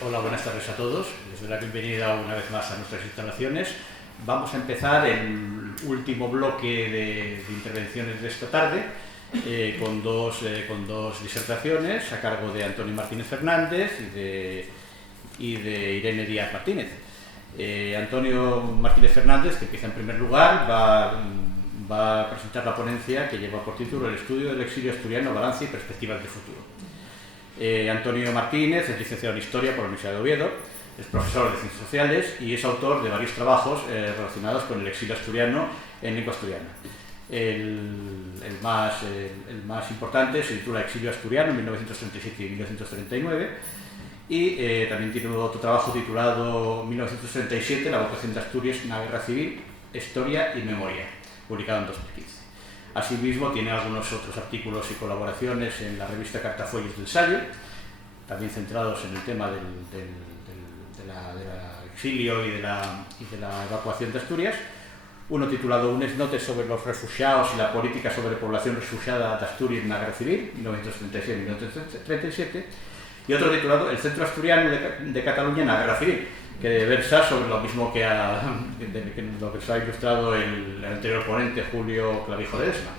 Hola, buenas tardes a todos. Les doy la bienvenida una vez más a nuestras instalaciones. Vamos a empezar el último bloque de intervenciones de esta tarde con dos disertaciones a cargo de Antonio Martínez Fernández y de Irene Díaz Martínez. Antonio Martínez Fernández, que empieza en primer lugar, va a presentar la ponencia que lleva por título El estudio del exilio asturiano, balance y perspectivas de futuro. Antonio Martínez es licenciado en Historia por la Universidad de Oviedo, es profesor de Ciencias Sociales y es autor de varios trabajos relacionados con el exilio asturiano en lengua asturiana. El más importante se titula Exilio asturiano en 1937 y 1939 y también tiene otro trabajo titulado 1937, La vocación de Asturias en la guerra civil, historia y memoria, publicado en 2015. Asimismo, tiene algunos otros artículos y colaboraciones en la revista Cartafollos del Sayo, también centrados en el tema del exilio y de la evacuación de Asturias. Uno titulado Unes notes sobre los refugiados y la política sobre población refugiada de Asturias en la guerra civil, 1936-1937, y otro titulado El centro asturiano de Cataluña en la guerra civil, que versa sobre lo mismo que lo que se ha ilustrado el anterior ponente, Julio Clavijo Ledesma.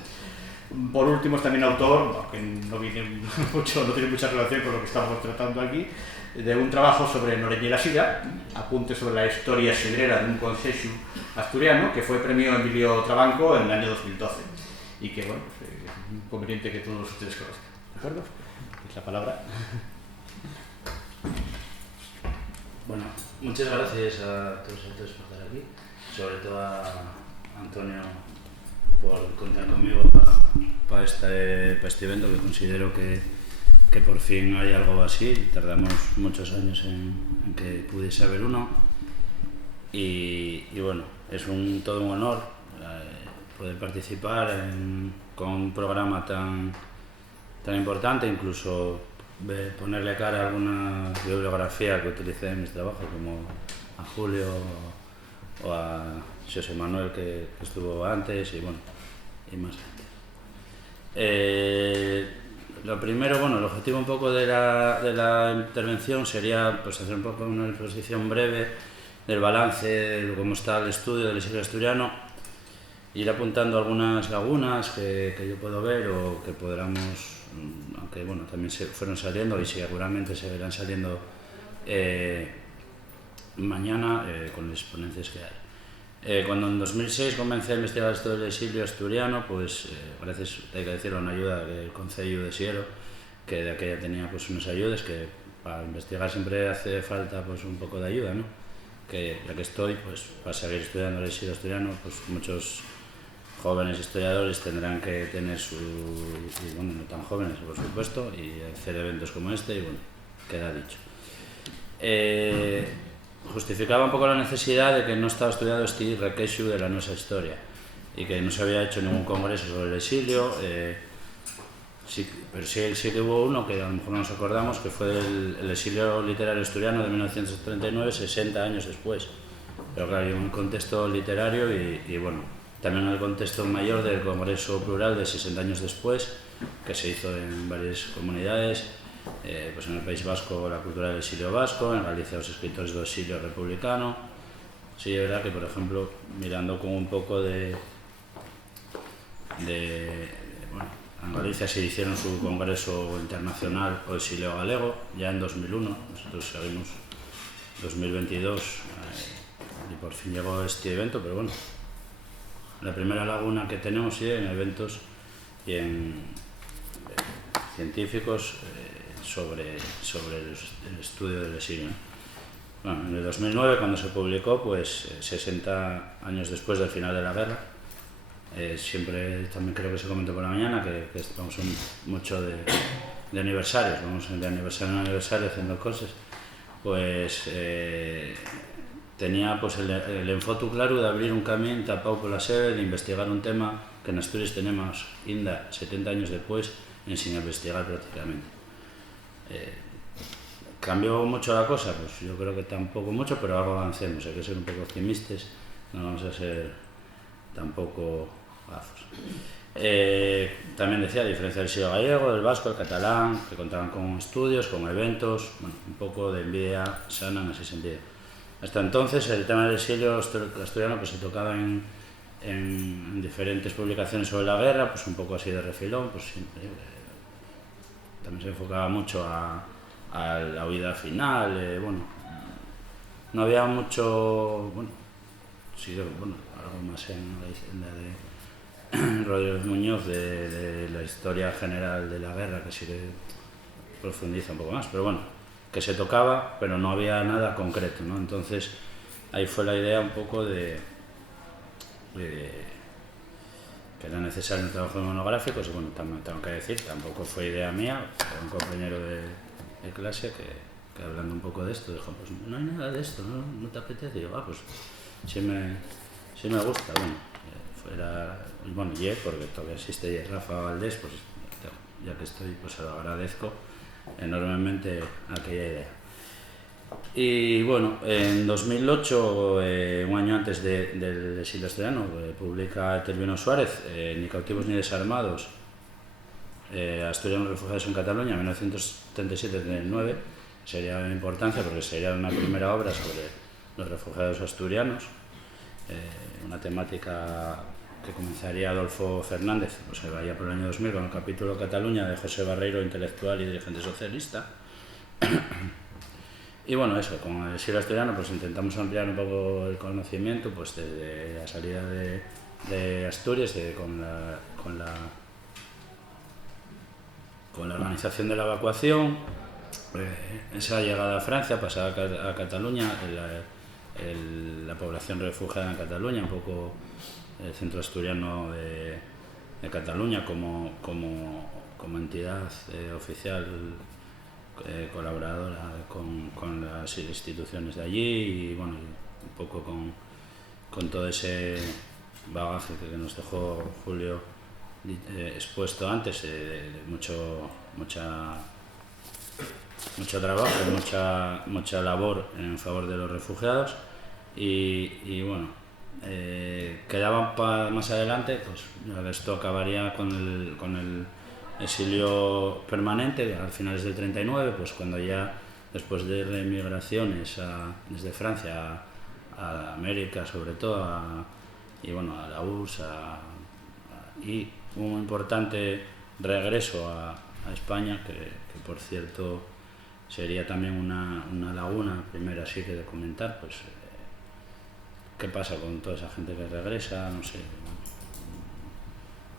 Por último, es también autor, aunque no tiene mucha relación con lo que estamos tratando aquí, de un trabajo sobre Noreña y la Silla, apunte sobre la historia sidrera de un concejo asturiano, que fue premio Emilio Trabanco en el año 2012, y que, bueno, es conveniente que todos ustedes conozcan. ¿De acuerdo? Es la palabra. Bueno, muchas gracias a todos ustedes por estar aquí, sobre todo a Antonio por contar conmigo para este evento, que considero que por fin hay algo así. Tardamos muchos años en que pudiese haber uno y bueno, es todo un honor poder participar con un programa tan importante, incluso ponerle cara a alguna bibliografía que utilicé en mis trabajos, como a Julio o a José Manuel, que estuvo antes, y bueno, y más gente. Lo primero, bueno, el objetivo un poco de la intervención sería pues hacer un poco una exposición breve del balance de cómo está el estudio del exilio asturiano, ir apuntando algunas lagunas que yo puedo ver o que podamos, aunque bueno, también se fueron saliendo y seguramente seguirán saliendo mañana con las ponencias que hay. Cuando en 2006 comencé a investigar esto del exilio asturiano, pues gracias, hay que decirlo, una ayuda del Concello de Siero, que de aquella tenía pues unas ayudas, que para investigar siempre hace falta pues un poco de ayuda, ¿no? Que ya que estoy, pues para seguir estudiando el exilio asturiano, pues muchos jóvenes historiadores tendrán que tener y bueno, no tan jóvenes por supuesto, y hacer eventos como este, y bueno, queda dicho. Justificaba un poco la necesidad de que no estaba estudiado este requeixo de la nuestra historia y que no se había hecho ningún congreso sobre el exilio, pero sí que hubo uno que a lo mejor no nos acordamos, que fue el exilio literario asturiano de 1939, 60 años después, pero claro, hay un contexto literario y bueno, también el contexto mayor del Congreso Plural de 60 años después, que se hizo en varias comunidades, pues en el País Vasco la cultura del exilio vasco, en Galicia los escritores del exilio republicano. Sí, es verdad que, por ejemplo, mirando con un poco bueno, en Galicia se hicieron su congreso internacional o exilio galego, ya en 2001, nosotros seguimos 2022 y por fin llegó este evento, pero bueno, la primera laguna que tenemos sí, en eventos y en científicos sobre el estudio del exilio. Bueno, en el 2009, cuando se publicó, pues 60 años después del final de la guerra, siempre también creo que se comentó por la mañana que estamos mucho de aniversarios, vamos de aniversario en aniversario haciendo cosas, pues tenía pues el enfoque claro de abrir un camino tapado por la sede, de investigar un tema que en Asturias tenemos inda 70 años después sin investigar prácticamente. ¿Cambió mucho la cosa? Pues yo creo que tampoco mucho, pero algo avancemos, hay que ser un poco optimistas, no vamos a ser tampoco gafos. También decía, a diferencia del exilio gallego, del vasco, el catalán, que contaban con estudios, con eventos, bueno, un poco de envidia sana en ese sentido. Hasta entonces el tema del exilio asturiano pues se tocaba en diferentes publicaciones sobre la guerra, pues un poco así de refilón, pues siempre, también se enfocaba mucho a la huida final, bueno, no había mucho, bueno, sí, bueno, algo más en la de Rodríguez Muñoz de la historia general de la guerra, que sí que profundiza un poco más, pero bueno, que se tocaba, pero no había nada concreto, ¿no? Entonces ahí fue la idea un poco de que era necesario un trabajo monográfico, y bueno, tengo que decir, tampoco fue idea mía, fue un compañero de clase que hablando un poco de esto dijo, pues no hay nada de esto, no te apetece, y digo, pues sí me gusta, bueno, bueno, porque todavía existe Rafa Valdés, pues ya que estoy, pues se lo agradezco enormemente aquella idea. Y bueno, en 2008, un año antes del exilio asturiano, publica Etelvino Suárez, Ni cautivos ni desarmados, asturianos refugiados en Cataluña, 1937-39, sería de importancia porque sería una primera obra sobre los refugiados asturianos, una temática que comenzaría Adolfo Fernández, pues se vaya por el año 2000 con el capítulo Cataluña de José Barreiro, intelectual y dirigente socialista. Y bueno, eso, con el exilio asturiano pues intentamos ampliar un poco el conocimiento, pues desde la salida de Asturias, con la organización de la evacuación, esa llegada a Francia, pasada a Cataluña, la población refugiada en Cataluña, un poco el centro asturiano de Cataluña como entidad oficial colaboradora con las instituciones de allí, y bueno, un poco con todo ese bagaje que nos dejó Julio expuesto antes, mucho trabajo, mucha labor en favor de los refugiados, y bueno, quedaban para más adelante, pues esto acabaría con el exilio permanente a finales del 39, pues cuando ya después de remigraciones desde Francia a América, sobre todo y bueno, a la URSS, y un importante regreso a España, que por cierto sería también una laguna primera así que de comentar, pues qué pasa con toda esa gente que regresa, no sé.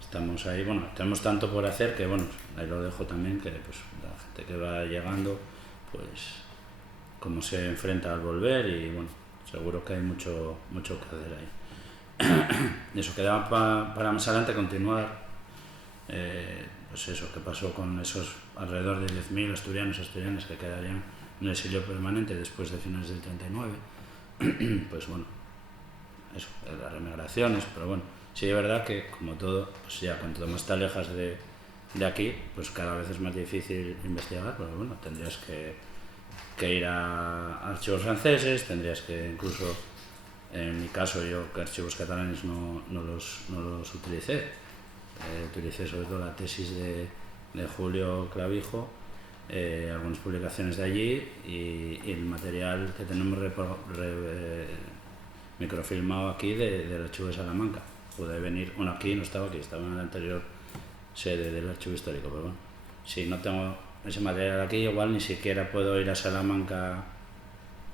Estamos ahí, bueno, tenemos tanto por hacer que, bueno, ahí lo dejo también, que pues la gente que va llegando, pues cómo se enfrenta al volver, y bueno, seguro que hay mucho que hacer ahí. Eso quedaba para más adelante continuar, pues eso, qué pasó con esos alrededor de 10.000 asturianas que quedarían en el exilio permanente después de finales del 39, pues bueno, eso, las remigraciones, pero bueno, sí es verdad que, como todo, pues ya cuanto más te alejas de aquí, pues cada vez es más difícil investigar, pero bueno, tendrías que ir a archivos franceses, tendrías que incluso, en mi caso, yo que archivos catalanes no los utilicé, utilicé sobre todo la tesis de Julio Clavijo, algunas publicaciones de allí, y el material que tenemos microfilmado aquí del archivo de Salamanca. Pude venir, bueno, aquí no estaba, aquí estaba en la anterior sede del archivo histórico, pero bueno, si no tengo ese material aquí, igual ni siquiera puedo ir a Salamanca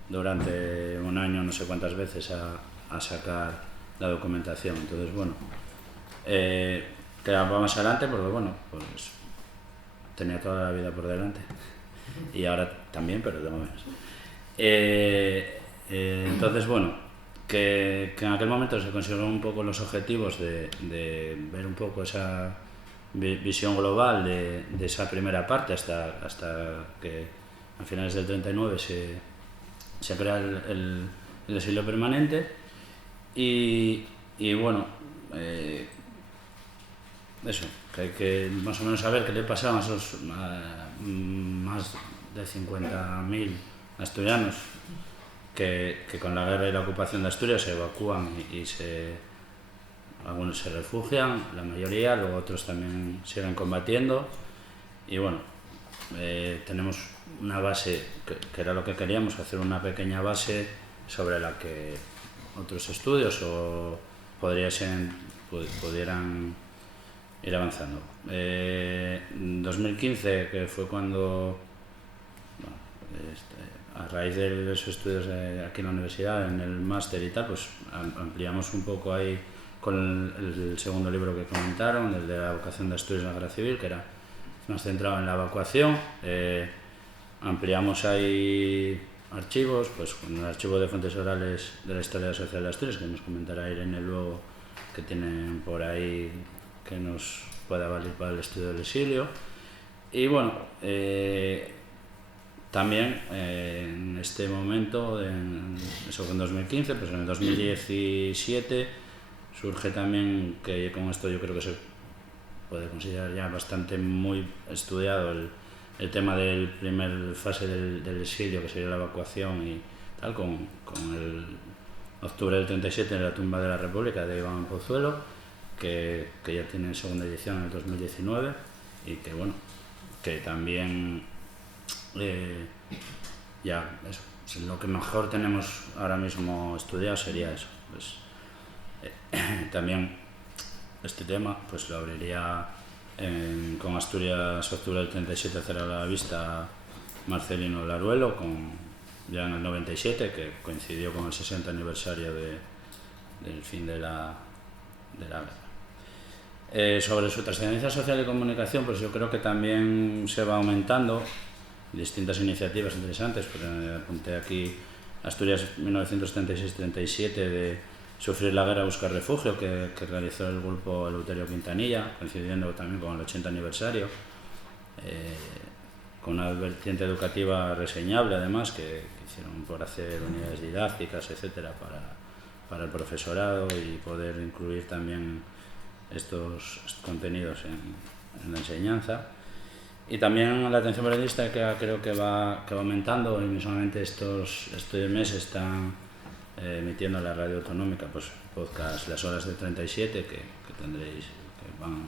durante un año, no sé cuántas veces, a sacar la documentación. Entonces, bueno, quedaba más adelante porque, bueno, pues tenía toda la vida por delante, y ahora también, pero tengo menos. Entonces, bueno, que en aquel momento se consiguieron un poco los objetivos de ver un poco esa visión global de esa primera parte hasta que a finales del 39 se crea el exilio permanente, y bueno, eso, que hay que más o menos saber qué le pasaban a esos más de 50.000 asturianos que con la guerra y la ocupación de Asturias se evacúan y se algunos se refugian, la mayoría, luego otros también siguen combatiendo y bueno, tenemos una base que era lo que queríamos, hacer una pequeña base sobre la que otros estudios o pudieran ir avanzando. 2015, que fue cuando, bueno, a raíz de esos estudios aquí en la universidad, en el máster y tal, pues ampliamos un poco ahí con el segundo libro que comentaron, el de la vocación de Asturias en la Guerra Civil, que era más centrado en la evacuación. Ampliamos ahí archivos, pues con el archivo de fuentes orales de la historia social de Asturias, que nos comentará Irene luego, que tienen por ahí que nos pueda valer para el estudio del exilio. Y bueno, también en este momento, eso fue en 2015, pues en el 2017 surge también, que con esto yo creo que se puede considerar ya bastante muy estudiado, el tema del primer fase del exilio, que sería la evacuación y tal, con el octubre del 37 en la tumba de la República de Iván Pozuelo, que ya tiene segunda edición en el 2019 y que bueno, que también ya eso, lo que mejor tenemos ahora mismo estudiado sería eso. Pues, también este tema pues lo abriría con Asturias, octubre del 37, cerrar la vista, Marcelino Laruelo, ya en el 97, que coincidió con el 60 aniversario del fin de la guerra. Sobre su trascendencia social y comunicación, pues yo creo que también se va aumentando distintas iniciativas interesantes, porque apunté aquí Asturias 1936-37 de Sufrir la guerra, buscar refugio, que realizó el grupo Eleuterio Quintanilla, coincidiendo también con el 80 aniversario, con una vertiente educativa reseñable además, que hicieron por hacer unidades didácticas, etcétera, para el profesorado y poder incluir también estos contenidos en la enseñanza. Y también la atención periodista, que creo que va aumentando, y mismamente estos meses están emitiendo en la radio autonómica pues podcast Las Horas de 37, que tendréis, que van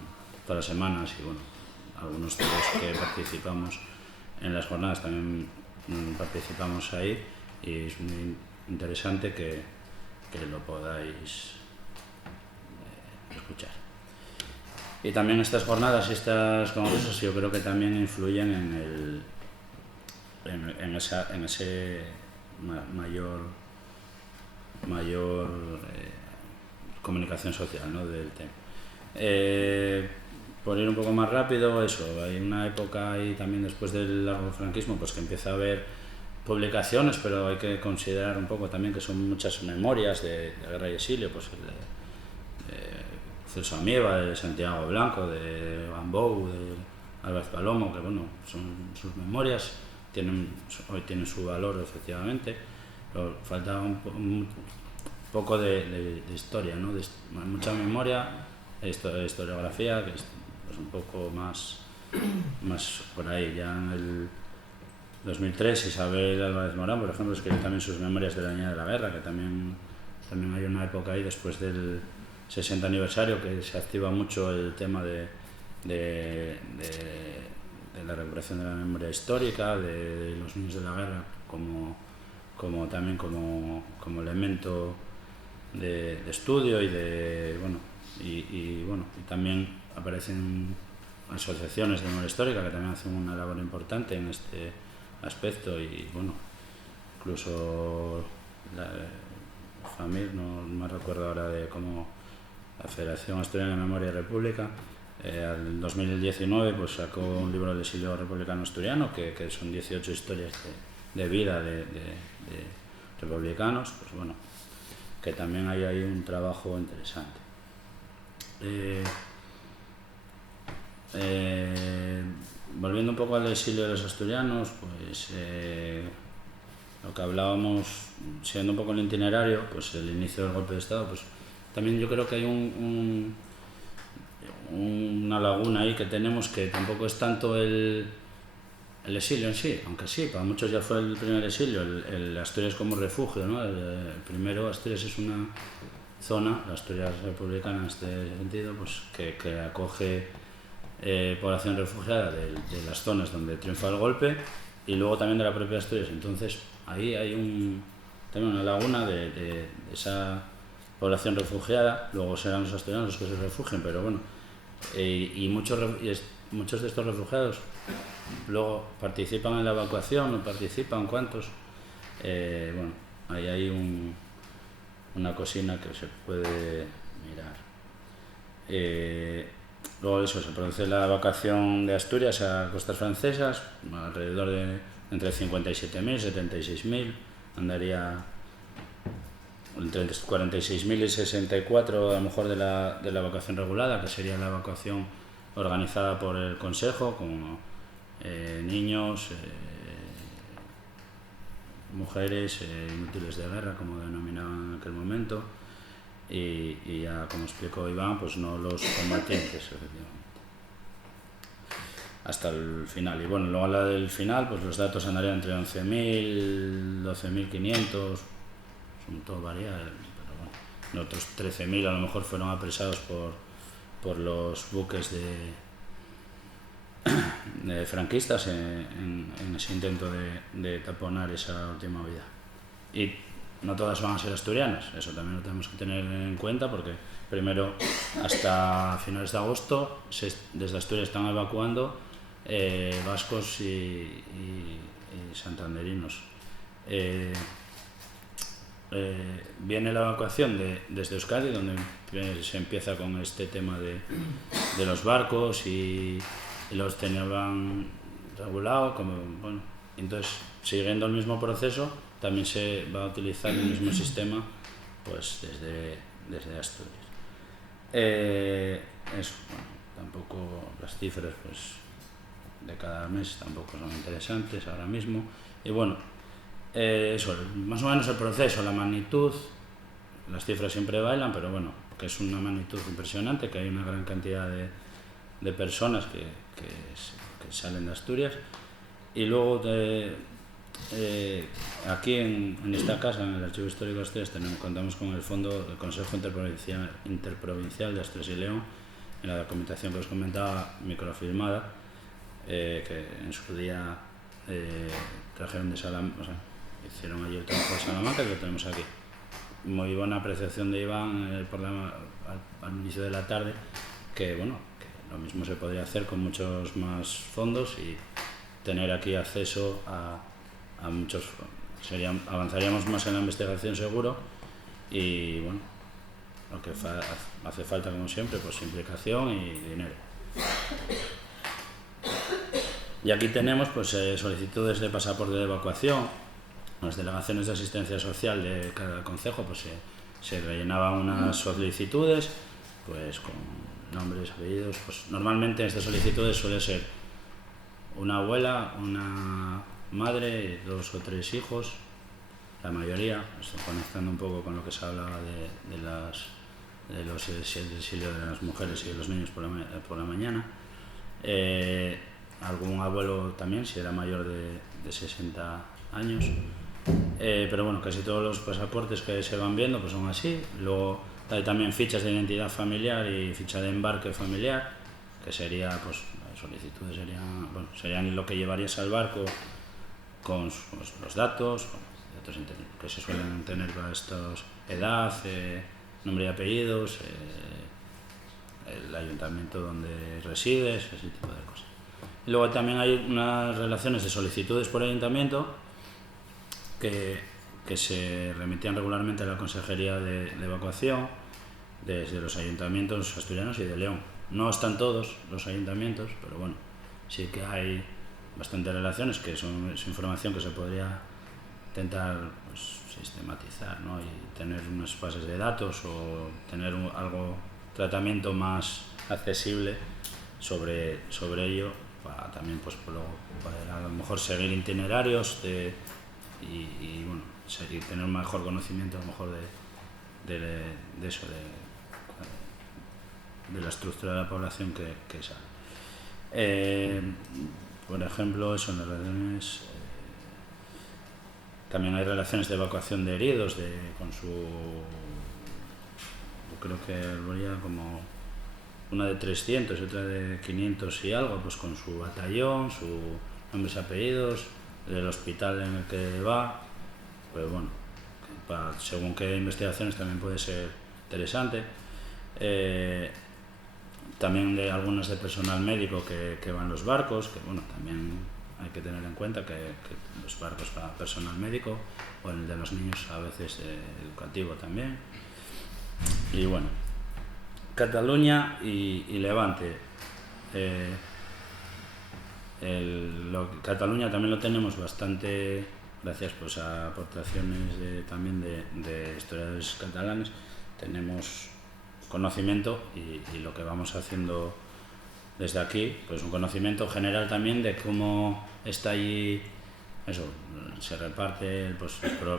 todas las semanas, y bueno, algunos de los que participamos en las jornadas también participamos ahí, y es muy interesante que lo podáis escuchar. Y también estas jornadas y estos congresos yo creo que también influyen en ese mayor comunicación social, ¿no?, del tema. Por ir un poco más rápido, eso, hay una época ahí también después del largo franquismo pues que empieza a haber publicaciones, pero hay que considerar un poco también que son muchas memorias de guerra y exilio, pues el de Celso Amieva, de Santiago Blanco, de Bambou, de Álvarez Palomo, que bueno, son sus memorias, hoy tienen su valor efectivamente, pero falta un poco de historia, ¿no? Mucha memoria, historiografía, que es pues un poco más por ahí. Ya en el 2003 Isabel Álvarez Morán, por ejemplo, escribió también sus memorias de la niña de la guerra, que también hay una época ahí después del 60 aniversario que se activa mucho el tema de la recuperación de la memoria histórica, de los niños de la guerra también como elemento de estudio y y también aparecen asociaciones de memoria histórica que también hacen una labor importante en este aspecto, y bueno, incluso la FAMIR, no me recuerdo ahora de cómo, la Federación Asturiana de Memoria y República, en 2019 pues sacó un libro del exilio republicano asturiano, que son 18 historias de vida de republicanos, pues bueno, que también hay ahí un trabajo interesante. Volviendo un poco al exilio de los asturianos, pues lo que hablábamos, siendo un poco el itinerario, pues el inicio del golpe de Estado, pues también yo creo que hay una laguna ahí que tenemos, que tampoco es tanto el exilio en sí, aunque sí, para muchos ya fue el primer exilio, el Asturias como refugio, ¿no? El primero, Asturias es una zona, la Asturias republicana en este sentido, pues que acoge población refugiada de las zonas donde triunfa el golpe y luego también de la propia Asturias. Entonces ahí hay también una laguna de esa población refugiada. Luego serán los asturianos los que se refugien, pero bueno, y muchos de estos refugiados luego participan en la evacuación, no participan, ¿cuántos? Bueno, ahí hay una cocina que se puede mirar. Luego eso, se produce la evacuación de Asturias a costas francesas, alrededor de entre 57.000 y 76.000, andaría entre 46.000 y 64 a lo mejor de la evacuación regulada, que sería la evacuación organizada por el Consejo, con niños, mujeres, inútiles de guerra, como denominaban en aquel momento, y ya, como explicó Iván, pues no los combatientes, efectivamente, hasta el final. Y bueno, luego a la del final, pues los datos andarían entre 11.000, 12.500, todo varía, pero bueno, otros 13.000 a lo mejor fueron apresados por los buques de franquistas en ese intento de taponar esa última vida. Y no todas van a ser asturianas, eso también lo tenemos que tener en cuenta, porque primero, hasta finales de agosto, desde Asturias están evacuando vascos y santanderinos. Viene la evacuación desde Euskadi, donde se empieza con este tema de los barcos y los tenían regulado, bueno, entonces siguiendo el mismo proceso también se va a utilizar el mismo sistema pues desde Asturias. Eso, bueno, tampoco las cifras pues de cada mes tampoco son interesantes ahora mismo, y bueno, eso, más o menos el proceso, la magnitud, las cifras siempre bailan, pero bueno, que es una magnitud impresionante, que hay una gran cantidad de personas que salen de Asturias. Y luego aquí en esta casa, en el Archivo Histórico de Asturias, contamos con el fondo del Consejo Interprovincial de Asturias y León, en la documentación que os comentaba, microfilmada, que en su día trajeron de Salamanca, o sea, hicieron allí el trabajo de Salamanca, que lo tenemos aquí. Muy buena apreciación de Iván al inicio de la tarde, que bueno, que lo mismo se podría hacer con muchos más fondos y tener aquí acceso a muchos, avanzaríamos más en la investigación seguro, y bueno, lo que hace falta, como siempre, pues implicación y dinero. Y aquí tenemos pues solicitudes de pasaporte de evacuación. Las delegaciones de asistencia social de cada concejo pues se rellenaban unas solicitudes pues con nombres, apellidos. Pues normalmente estas solicitudes suele ser una abuela, una madre, 2 o 3 hijos, la mayoría. Estoy conectando un poco con lo que se hablaba de los exilios de las mujeres y de los niños por la mañana. Algún abuelo también, si era mayor de 60 años. Pero bueno, casi todos los pasaportes que se van viendo pues son así. Luego hay también fichas de identidad familiar y ficha de embarque familiar, que sería, pues, las solicitudes serían lo que llevarías al barco con los datos que se suelen tener para estos: edad, nombre y apellidos, el ayuntamiento donde resides, ese tipo de cosas. Y luego también hay unas relaciones de solicitudes por ayuntamiento que se remitían regularmente a la Consejería de Evacuación desde los ayuntamientos asturianos y de León. No están todos los ayuntamientos, pero bueno, sí que hay bastantes relaciones, que es información que se podría intentar pues, sistematizar, ¿no? Y tener unas bases de datos o tener tratamiento más accesible sobre ello, para también pues, luego poder a lo mejor seguir itinerarios y bueno, tener un mejor conocimiento a lo mejor de eso, de la estructura de la población que sale. Por ejemplo, eso en las relaciones, también hay relaciones de evacuación de heridos con su creo que habría como una de 300 y otra de 500 y algo, pues con su batallón, sus nombres y apellidos, del hospital en el que va, pues bueno, según qué investigaciones también puede ser interesante. También de algunas de personal médico que van los barcos, que bueno, también hay que tener en cuenta que los barcos para personal médico, o el de los niños a veces educativo también. Y bueno, Cataluña y Levante. Cataluña también lo tenemos bastante, gracias pues a aportaciones también de historiadores catalanes, tenemos conocimiento y lo que vamos haciendo desde aquí, pues un conocimiento general también de cómo está allí, eso, se reparte pues,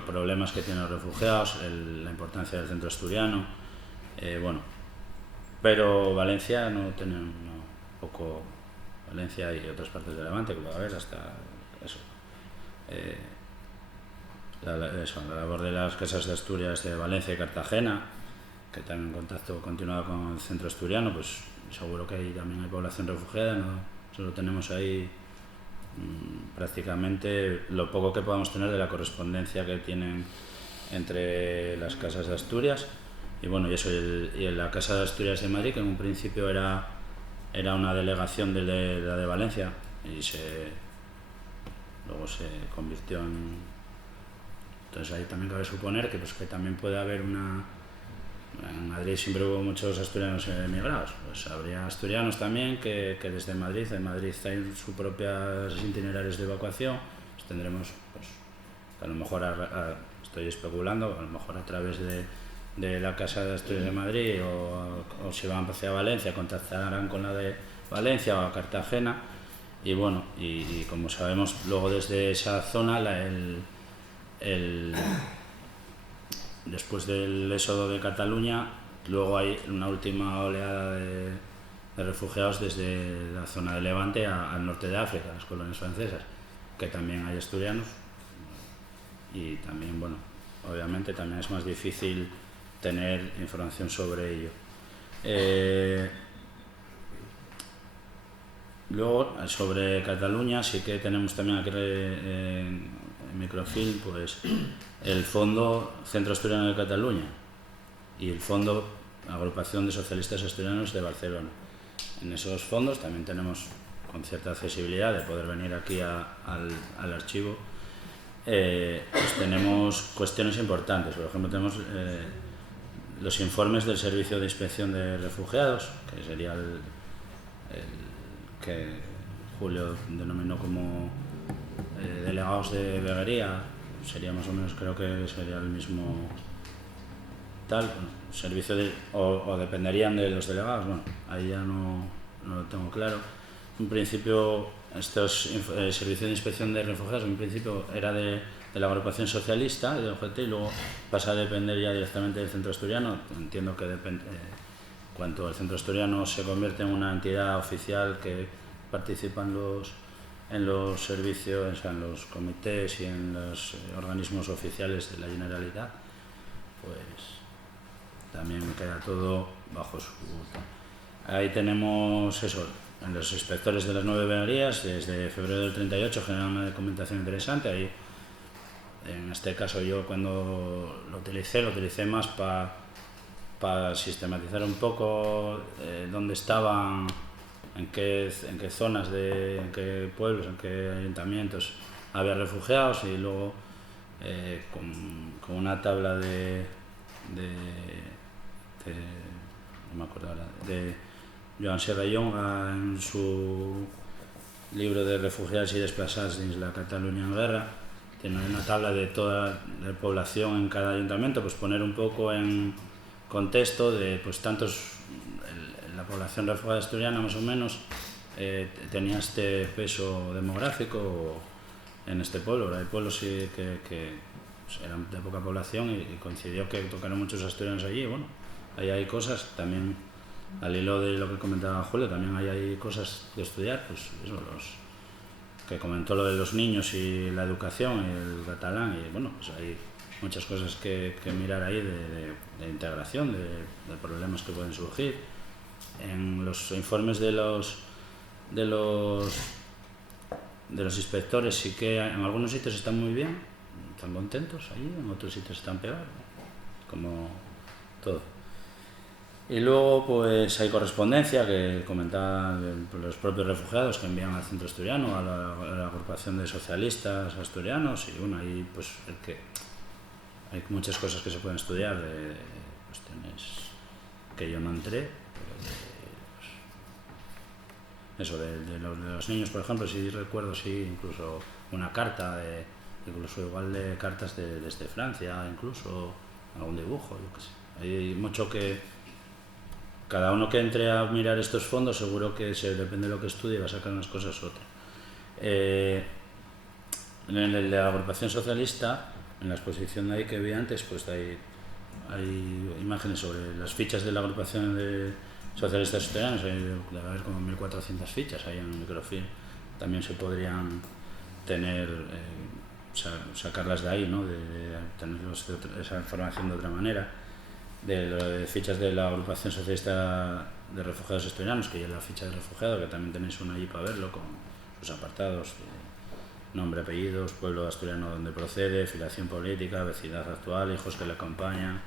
problemas que tienen los refugiados, la importancia del centro asturiano, bueno, pero Valencia no tenemos, poco Valencia y otras partes de Levante, que va a haber hasta eso. La labor de las casas de Asturias de Valencia y Cartagena, que también en contacto continuado con el centro asturiano, pues seguro que ahí también hay población refugiada, ¿no? Solo tenemos ahí prácticamente lo poco que podamos tener de la correspondencia que tienen entre las casas de Asturias. Y bueno, y eso, y en la Casa de Asturias de Madrid, que en un principio era una delegación de la de Valencia, y luego se convirtió en... Entonces ahí también cabe suponer que, pues, que también puede haber una... En Madrid siempre hubo muchos asturianos emigrados, pues habría asturianos también que desde Madrid, en Madrid hay sus propios itinerarios de evacuación, pues tendremos, pues, a lo mejor, estoy especulando, a lo mejor a través de la Casa de Asturias de Madrid o si van hacia Valencia, contactarán con la de Valencia o a Cartagena, y bueno, y como sabemos, luego desde esa zona, después del éxodo de Cataluña, luego hay una última oleada de refugiados desde la zona de Levante al norte de África, las colonias francesas, que también hay asturianos, y también, bueno, obviamente también es más difícil tener información sobre ello. Luego, sobre Cataluña, sí que tenemos también aquí en Microfilm, pues, el Fondo Centro Asturiano de Cataluña y el Fondo Agrupación de Socialistas Asturianos de Barcelona. En esos fondos también tenemos, con cierta accesibilidad, de poder venir aquí al archivo, pues tenemos cuestiones importantes. Por ejemplo, tenemos los informes del Servicio de Inspección de Refugiados, que sería el que Julio denominó como delegados de veguería, sería más o menos, creo que sería el mismo tal, servicio o dependerían de los delegados, bueno, ahí ya no lo tengo claro. En principio, estos servicios de inspección de refugiados, en principio era de la agrupación socialista, de OGT, y luego pasa a depender ya directamente del centro asturiano. Entiendo que cuando el centro asturiano se convierte en una entidad oficial que participa en los servicios, o sea, en los comités y en los organismos oficiales de la Generalitat, pues también queda todo bajo su... Ahí tenemos eso, en los inspectores de las 9 veguerías, desde febrero del 38 generan una documentación interesante. Ahí, en este caso, yo cuando lo utilicé más para sistematizar un poco dónde estaban, en qué zonas, en qué pueblos, en qué ayuntamientos había refugiados, y luego con una tabla de no me acuerdo ahora, de Joan Serrallonga en su libro de refugiados y desplazados dins la Cataluña en guerra, tiene una tabla de toda la población en cada ayuntamiento, pues poner un poco en contexto de, pues, la población refugiada asturiana más o menos tenía este peso demográfico en este pueblo. Hay pueblos sí, que eran de poca población y coincidió que tocaron muchos asturianos allí. Bueno, ahí hay cosas también, al hilo de lo que comentaba Julio, también hay cosas de estudiar, pues eso, que comentó lo de los niños y la educación y el catalán, y bueno, pues ahí muchas cosas que mirar ahí de integración, de problemas que pueden surgir. En los informes de los inspectores sí que en algunos sitios están muy bien, están contentos ahí, en otros sitios están peor, como todo. Y luego pues hay correspondencia que comentaban los propios refugiados que envían al Centro Asturiano, a la agrupación de socialistas asturianos, y bueno, ahí pues hay muchas cosas que se pueden estudiar de cuestiones que yo no entré, eso de los niños, por ejemplo, si recuerdo, sí, incluso una carta, incluso igual de cartas desde Francia, incluso algún dibujo, yo qué sé. Hay mucho que cada uno que entre a mirar estos fondos seguro que depende de lo que estudie va a sacar unas cosas u otras. En el de la agrupación socialista, en la exposición de ahí que vi antes, pues hay imágenes sobre las fichas de la agrupación de socialistas asturianos, debe haber como 1400 fichas ahí en el microfilm. También se podrían tener, sacarlas de ahí, ¿no? de tener esa información de otra manera. De fichas de la agrupación socialista de refugiados asturianos, que ya es la ficha de refugiado, que también tenéis una allí para verlo, con sus apartados, nombre, apellidos, pueblo asturiano donde procede, filiación política, vecindad actual, hijos que le acompañan,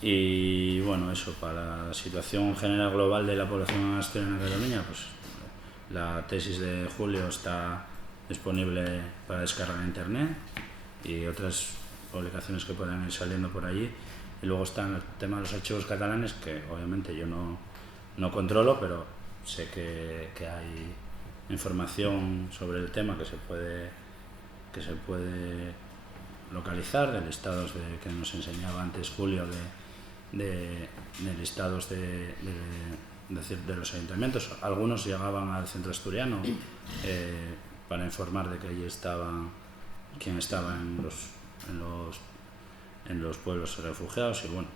y bueno, eso, para la situación general global de la población asturiana de Cataluña, pues la tesis de Julio está disponible para descarga en internet, y otras publicaciones que puedan ir saliendo por allí. Y luego está el tema de los archivos catalanes, que obviamente yo no controlo, pero sé que hay información sobre el tema que se puede localizar, de listados que nos enseñaba antes Julio, de listados de los ayuntamientos. Algunos llegaban al Centro Asturiano para informar de que allí quién estaba en los pueblos refugiados, y bueno,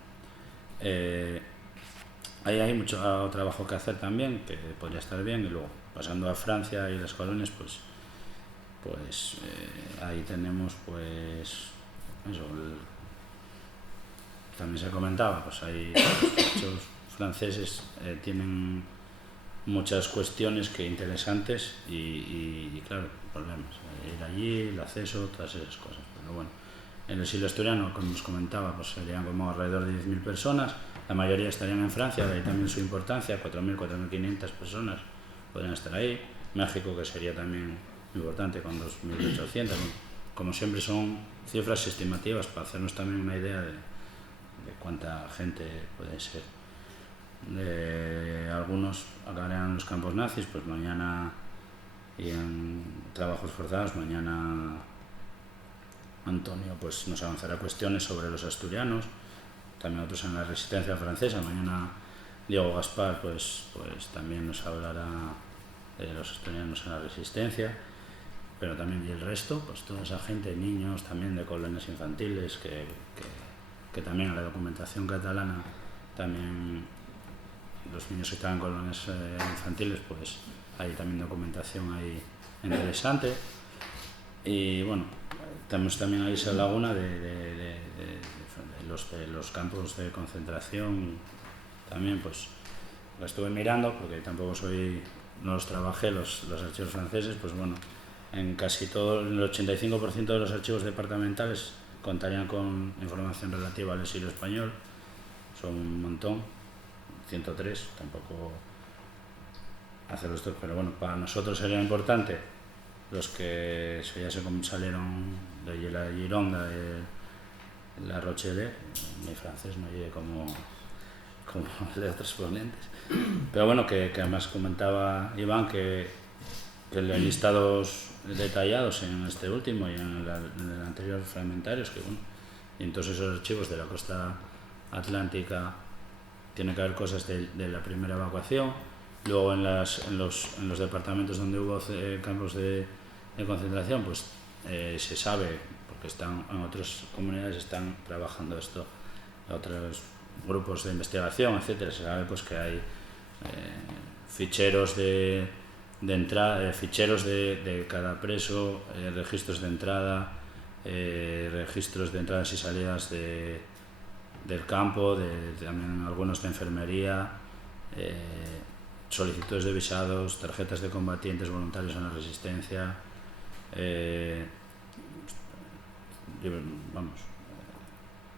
ahí hay mucho trabajo que hacer también, que podría estar bien. Y luego, pasando a Francia y las colonias, pues ahí tenemos pues eso, también se comentaba, pues hay muchos franceses tienen muchas cuestiones que interesantes y claro, problemas, ir allí, el acceso, todas esas cosas. Pero bueno, en el exilio asturiano, como os comentaba, pues serían como alrededor de 10.000 personas, la mayoría estarían en Francia, de ahí también su importancia, 4.000, 4.500 personas podrían estar ahí. México, que sería también importante, con 2.800. Como siempre son cifras estimativas para hacernos también una idea de cuánta gente puede ser. Algunos acabarán en los campos nazis, pues mañana, y en trabajos forzados, mañana Antonio pues nos avanzará cuestiones sobre los asturianos, también otros en la resistencia francesa. Mañana Diego Gaspar pues también nos hablará de los asturianos en la resistencia, pero también y el resto, pues toda esa gente, niños también de colonias infantiles, que también en la documentación catalana, también los niños que están en colonias infantiles, pues hay también documentación ahí interesante. Y bueno, tenemos también ahí esa laguna de los campos de concentración. También pues la estuve mirando, porque tampoco no los trabajé, los archivos franceses. Pues bueno, en casi todo, el 85% de los archivos departamentales contarían con información relativa al exilio español. Son un montón, 103, tampoco hacerlo esto, pero bueno, para nosotros sería importante los que ya se salieron de la Gironda, de la Rochelle. Mi francés no llegue como el de otros ponentes, pero bueno, que además comentaba Iván que hay listados detallados en este último y en el anterior fragmentarios, que bueno, y en todos esos archivos de la costa atlántica tiene que haber cosas de la primera evacuación. Luego en los departamentos donde hubo campos de concentración, pues se sabe, porque en otras comunidades están trabajando esto, otros grupos de investigación, etcétera. Se sabe pues que hay ficheros de entrada, ficheros de cada preso, registros de entrada, registros de entradas y salidas del campo, también algunos de enfermería, solicitudes de visados, tarjetas de combatientes voluntarios en la resistencia,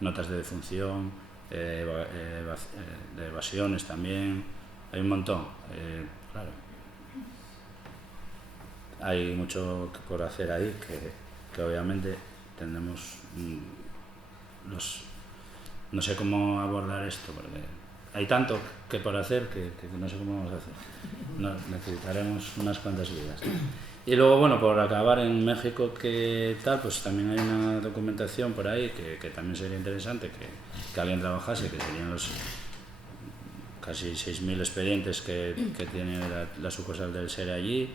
notas de defunción, de evasiones también, hay un montón, claro. Hay mucho por hacer ahí que obviamente tendremos no sé cómo abordar esto, porque hay tanto que por hacer que no sé cómo vamos a hacer. Necesitaremos unas cuantas vidas. Y luego, bueno, por acabar en México, que tal, pues también hay una documentación por ahí que también sería interesante que alguien trabajase, que serían los casi 6.000 expedientes que tiene la sucursal del SERE allí,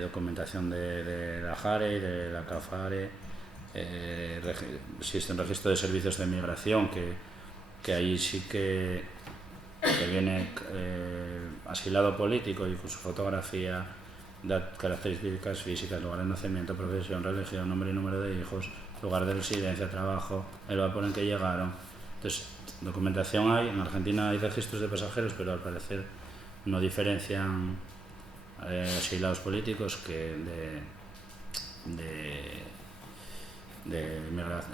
documentación de la JARE, de la CAFARE, existe un registro de servicios de migración que ahí sí que viene asilado político y con su fotografía, características físicas, lugar de nacimiento, profesión, religión, nombre y número de hijos, lugar de residencia, trabajo, el vapor en que llegaron. Entonces, documentación hay. En Argentina hay registros de pasajeros, pero al parecer no diferencian asilados políticos que de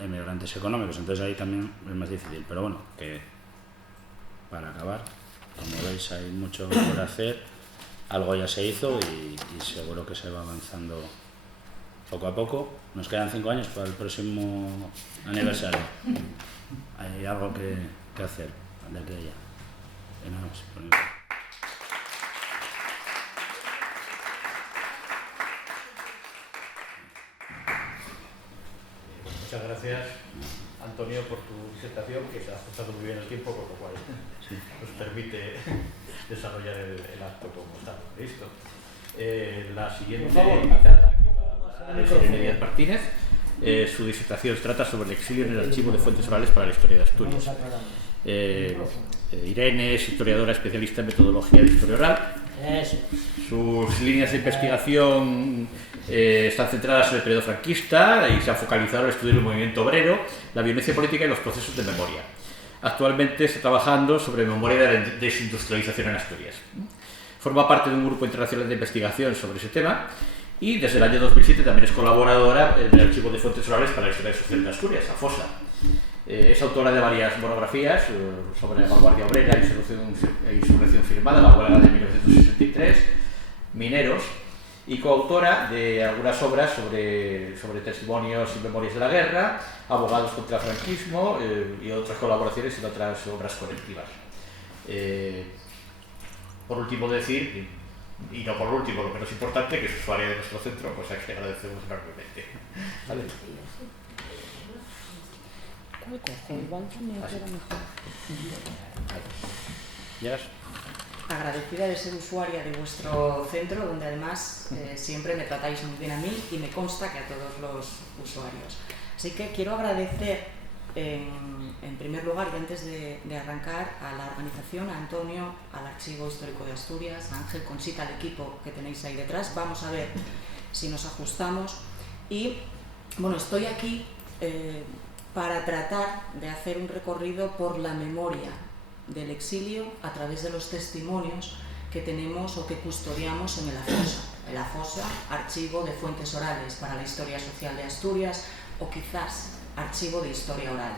emigrantes económicos. Entonces ahí también es más difícil. Pero bueno, que para acabar, como veis, hay mucho por hacer. Algo ya se hizo y seguro que se va avanzando poco a poco. Nos quedan 5 años para el próximo aniversario. Hay algo que hacer de aquí a allá. Y nada más. Muchas gracias, Antonio, por tu disertación, que se ha ajustado muy bien el tiempo, con lo cual nos permite desarrollar el acto como está previsto. La siguiente invitada es Irene Díaz Martínez. Su disertación trata sobre el exilio en el archivo de fuentes orales para la historia de Asturias. Irene es historiadora especialista en metodología de historia oral. Sus líneas de investigación están centradas en el periodo franquista y se han focalizado en el estudio del movimiento obrero, la violencia política y los procesos de memoria. Actualmente está trabajando sobre memoria de la desindustrialización en Asturias. Forma parte de un grupo internacional de investigación sobre ese tema y desde el año 2007 también es colaboradora en el Archivo de Fuentes Orales para la Historia Social de Asturias, AFOSA. Es autora de varias monografías sobre la vanguardia obrera e insurrección firmada, la huelga de 1963, mineros, y coautora de algunas obras sobre testimonios y memorias de la guerra, abogados contra el franquismo y otras colaboraciones en otras obras colectivas. Por último decir, y no por último, lo menos importante, que es usuaria de nuestro centro, cosa que agradecemos enormemente. ¿Vale? ¿Cuál cojo? Igual también era mejor. ¿Llegas? Agradecida de ser usuaria de vuestro centro, donde además siempre me tratáis muy bien a mí y me consta que a todos los usuarios. Así que quiero agradecer en primer lugar y antes de arrancar a la organización, a Antonio, al Archivo Histórico de Asturias, a Ángel, Conchita, al equipo que tenéis ahí detrás. Vamos a ver si nos ajustamos. Y bueno, estoy aquí para tratar de hacer un recorrido por la memoria del exilio a través de los testimonios que tenemos o que custodiamos en el AFOSA. El AFOSA, Archivo de Fuentes Orales para la Historia Social de Asturias, o quizás Archivo de Historia Oral,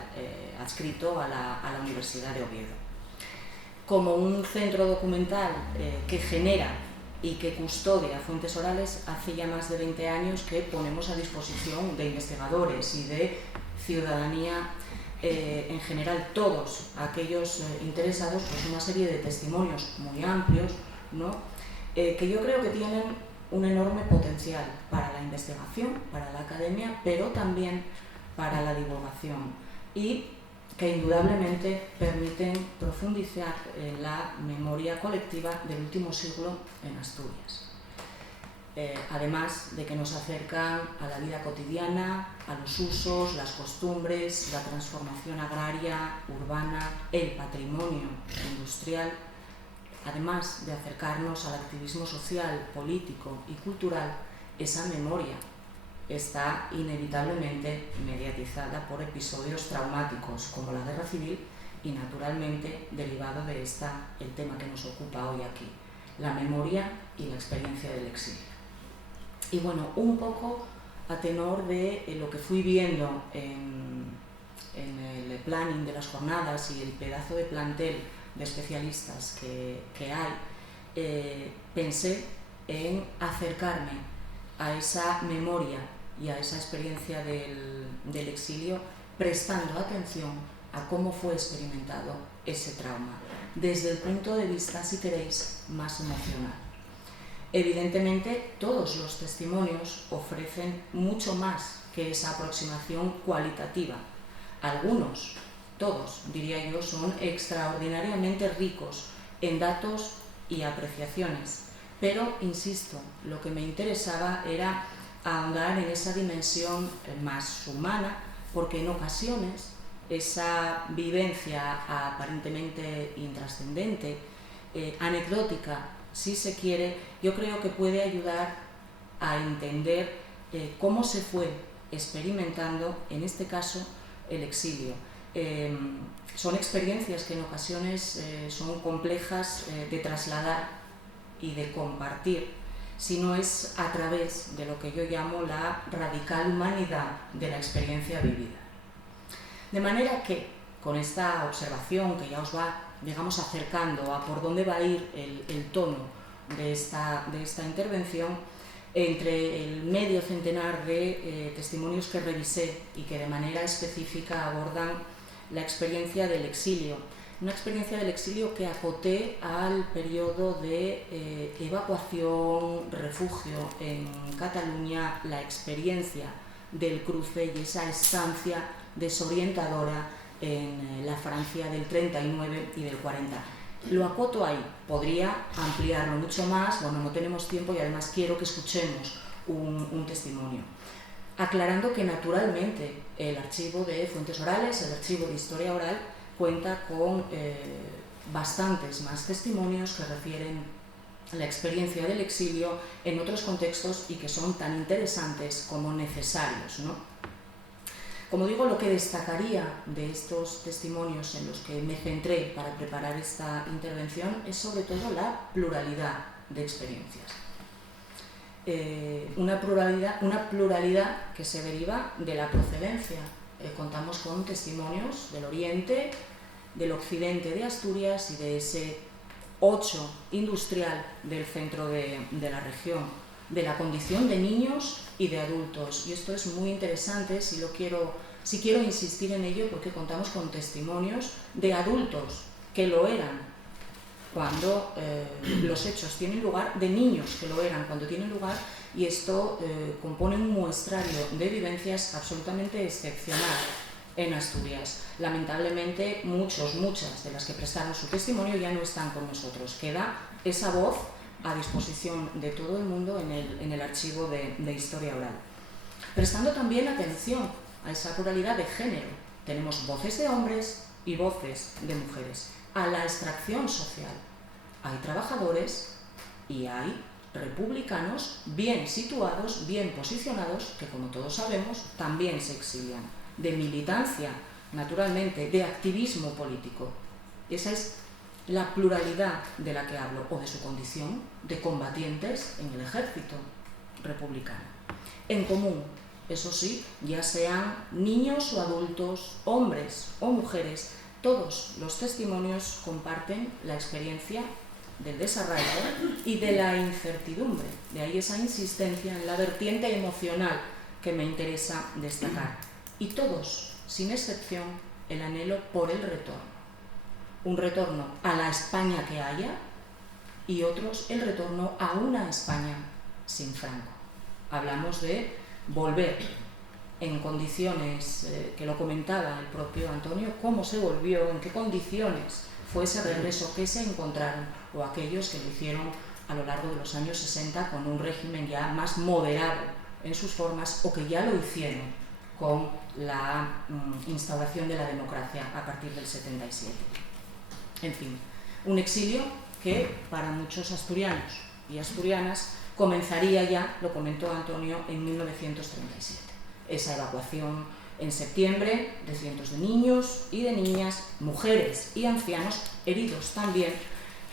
adscrito a la Universidad de Oviedo. Como un centro documental que genera y que custodia fuentes orales, hace ya más de 20 años que ponemos a disposición de investigadores y de ciudadanía en general, todos aquellos interesados, pues una serie de testimonios muy amplios, ¿no? Que yo creo que tienen un enorme potencial para la investigación, para la academia, pero también para la divulgación y que indudablemente permiten profundizar en la memoria colectiva del último siglo en Asturias. Además de que nos acercan a la vida cotidiana, a los usos, las costumbres, la transformación agraria, urbana, el patrimonio industrial además de acercarnos al activismo social, político y cultural, esa memoria está inevitablemente mediatizada por episodios traumáticos como la guerra civil y, naturalmente, derivado de el tema que nos ocupa hoy aquí, la memoria y la experiencia del exilio. Y bueno, un poco a tenor de lo que fui viendo en el planning de las jornadas y el pedazo de plantel de especialistas que hay, pensé en acercarme a esa memoria y a esa experiencia del exilio, prestando atención a cómo fue experimentado ese trauma, desde el punto de vista, si queréis, más emocional. Evidentemente, todos los testimonios ofrecen mucho más que esa aproximación cualitativa. Algunos, todos, diría yo, son extraordinariamente ricos en datos y apreciaciones. Pero, insisto, lo que me interesaba era ahondar en esa dimensión más humana, porque en ocasiones esa vivencia aparentemente intrascendente, anecdótica, si se quiere, yo creo que puede ayudar a entender cómo se fue experimentando, en este caso, el exilio. Son experiencias que en ocasiones son complejas de trasladar y de compartir, si no es a través de lo que yo llamo la radical humanidad de la experiencia vivida. De manera que, con esta observación que ya os va, digamos, acercando a por dónde va a ir el tono de esta intervención, entre el medio centenar de testimonios que revisé y que de manera específica abordan la experiencia del exilio, una experiencia del exilio que acoté al periodo de evacuación, refugio en Cataluña, la experiencia del cruce y esa estancia desorientadora en la Francia del 39 y del 40. Lo acoto ahí, podría ampliarlo mucho más, bueno, no tenemos tiempo y además quiero que escuchemos un testimonio. Aclarando que naturalmente el archivo de fuentes orales, el archivo de historia oral, cuenta con bastantes más testimonios que refieren la experiencia del exilio en otros contextos y que son tan interesantes como necesarios, ¿no? Como digo, lo que destacaría de estos testimonios en los que me centré para preparar esta intervención es sobre todo la pluralidad de experiencias. Una pluralidad que se deriva de la procedencia. Contamos con testimonios del Oriente, del occidente de Asturias y de ese 8 industrial del centro de la región, de la condición de niños y de adultos. Y esto es muy interesante si quiero insistir en ello, porque contamos con testimonios de adultos que lo eran cuando los hechos tienen lugar, de niños que lo eran cuando tienen lugar, y esto compone un muestrario de vivencias absolutamente excepcional en Asturias. Lamentablemente, muchas de las que prestaron su testimonio ya no están con nosotros. Queda esa voz a disposición de todo el mundo en el archivo de historia oral. Prestando también atención a esa pluralidad de género. Tenemos voces de hombres y voces de mujeres. A la extracción social. Hay trabajadores y hay republicanos bien situados, bien posicionados, que como todos sabemos también se exilian. De militancia, naturalmente, de activismo político. Esa es la pluralidad de la que hablo, o de su condición de combatientes en el ejército republicano. En común, eso sí, ya sean niños o adultos, hombres o mujeres, todos los testimonios comparten la experiencia del desarraigo y de la incertidumbre. De ahí esa insistencia en la vertiente emocional que me interesa destacar. Y todos, sin excepción, el anhelo por el retorno. Un retorno a la España que haya y otros el retorno a una España sin Franco. Hablamos de volver en condiciones que lo comentaba el propio Antonio, cómo se volvió, en qué condiciones fue ese regreso, qué se encontraron, o aquellos que lo hicieron a lo largo de los años 60 con un régimen ya más moderado en sus formas, o que ya lo hicieron con la instauración de la democracia a partir del 77. En fin, un exilio que para muchos asturianos y asturianas comenzaría ya, lo comentó Antonio, en 1937. Esa evacuación en septiembre de cientos de niños y de niñas, mujeres y ancianos, heridos también,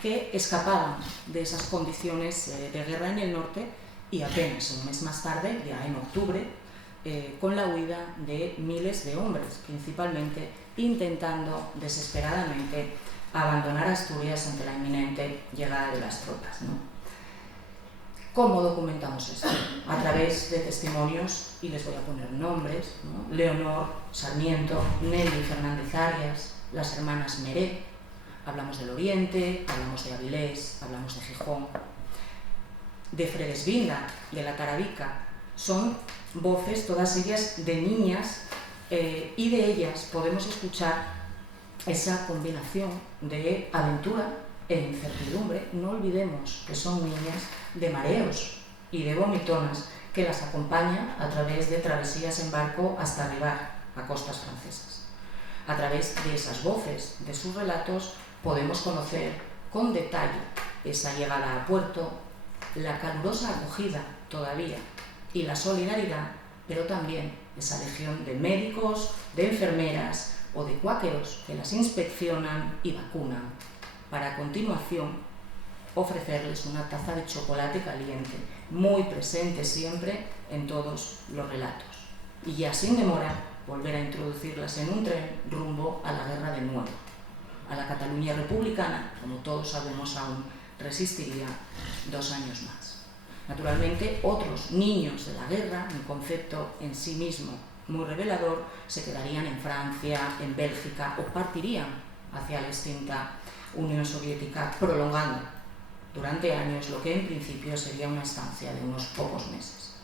que escapaban de esas condiciones de guerra en el norte, y apenas un mes más tarde, ya en octubre, con la huida de miles de hombres, principalmente intentando desesperadamente abandonar Asturias ante la inminente llegada de las tropas, ¿no? ¿Cómo documentamos esto? A través de testimonios, y les voy a poner nombres, ¿no? Leonor Sarmiento, Nelly Fernández Arias, las hermanas Meré, hablamos del Oriente, hablamos de Avilés, hablamos de Gijón, de Fredesvinda, de la Tarabica. Son voces, todas ellas de niñas, y de ellas podemos escuchar esa combinación de aventura e incertidumbre. No olvidemos que son niñas de mareos y de vomitonas que las acompañan a través de travesías en barco hasta arribar a costas francesas. A través de esas voces, de sus relatos, podemos conocer con detalle esa llegada a puerto, la calurosa acogida todavía y la solidaridad, pero también esa legión de médicos, de enfermeras o de cuáqueros que las inspeccionan y vacunan, para a continuación ofrecerles una taza de chocolate caliente, muy presente siempre en todos los relatos. Y ya sin demora, volver a introducirlas en un tren rumbo a la guerra de nuevo. A la Cataluña republicana, como todos sabemos, aún resistiría 2 años más. Naturalmente, otros niños de la guerra, un concepto en sí mismo muy revelador, se quedarían en Francia, en Bélgica, o partirían hacia la extinta Unión Soviética, prolongando durante años lo que en principio sería una estancia de unos pocos meses.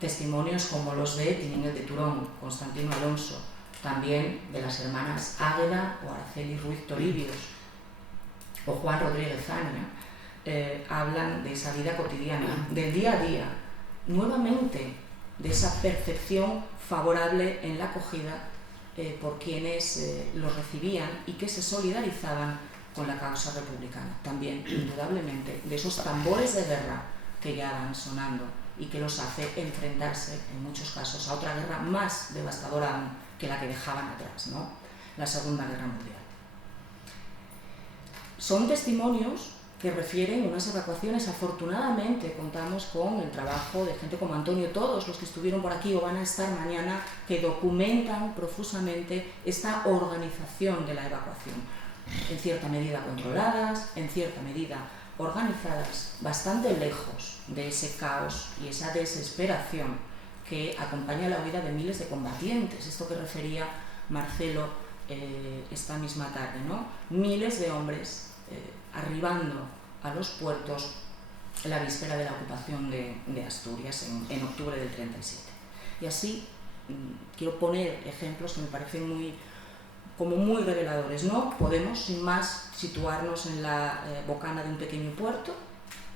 Testimonios como los de Tinel de Turón, Constantino Alonso, también de las hermanas Águeda o Araceli Ruiz Toribio o Juan Rodríguez Zaña, hablan de esa vida cotidiana, del día a día, nuevamente de esa percepción favorable en la acogida por quienes los recibían y que se solidarizaban con la causa republicana. También, indudablemente, de esos tambores de guerra que ya van sonando y que los hace enfrentarse, en muchos casos, a otra guerra más devastadora aún que la que dejaban atrás, ¿no? La Segunda Guerra Mundial. Son testimonios que refieren unas evacuaciones. Afortunadamente contamos con el trabajo de gente como Antonio, todos los que estuvieron por aquí o van a estar mañana, que documentan profusamente esta organización de la evacuación. En cierta medida controladas, en cierta medida organizadas, bastante lejos de ese caos y esa desesperación que acompaña la huida de miles de combatientes. Esto que refería Marcelo esta misma tarde, ¿no? Miles de hombres arribando a los puertos la víspera de la ocupación de Asturias en octubre del 37. Y así quiero poner ejemplos que me parecen muy reveladores, ¿no? Podemos, sin más, situarnos en la bocana de un pequeño puerto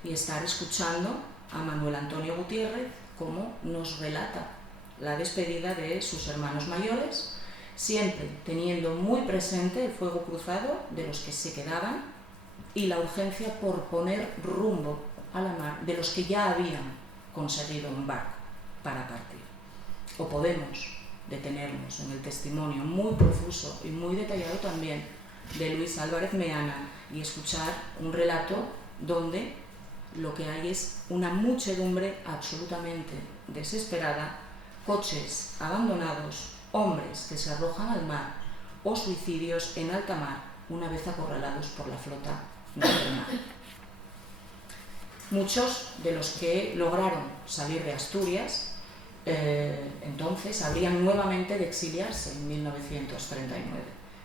y estar escuchando a Manuel Antonio Gutiérrez cómo nos relata la despedida de sus hermanos mayores, siempre teniendo muy presente el fuego cruzado de los que se quedaban y la urgencia por poner rumbo a la mar de los que ya habían conseguido un barco para partir. O podemos detenernos en el testimonio muy profuso y muy detallado también de Luis Álvarez Meana y escuchar un relato donde lo que hay es una muchedumbre absolutamente desesperada, coches abandonados, hombres que se arrojan al mar o suicidios en alta mar una vez acorralados por la flota del mar. Muchos de los que lograron salir de Asturias entonces habrían nuevamente de exiliarse en 1939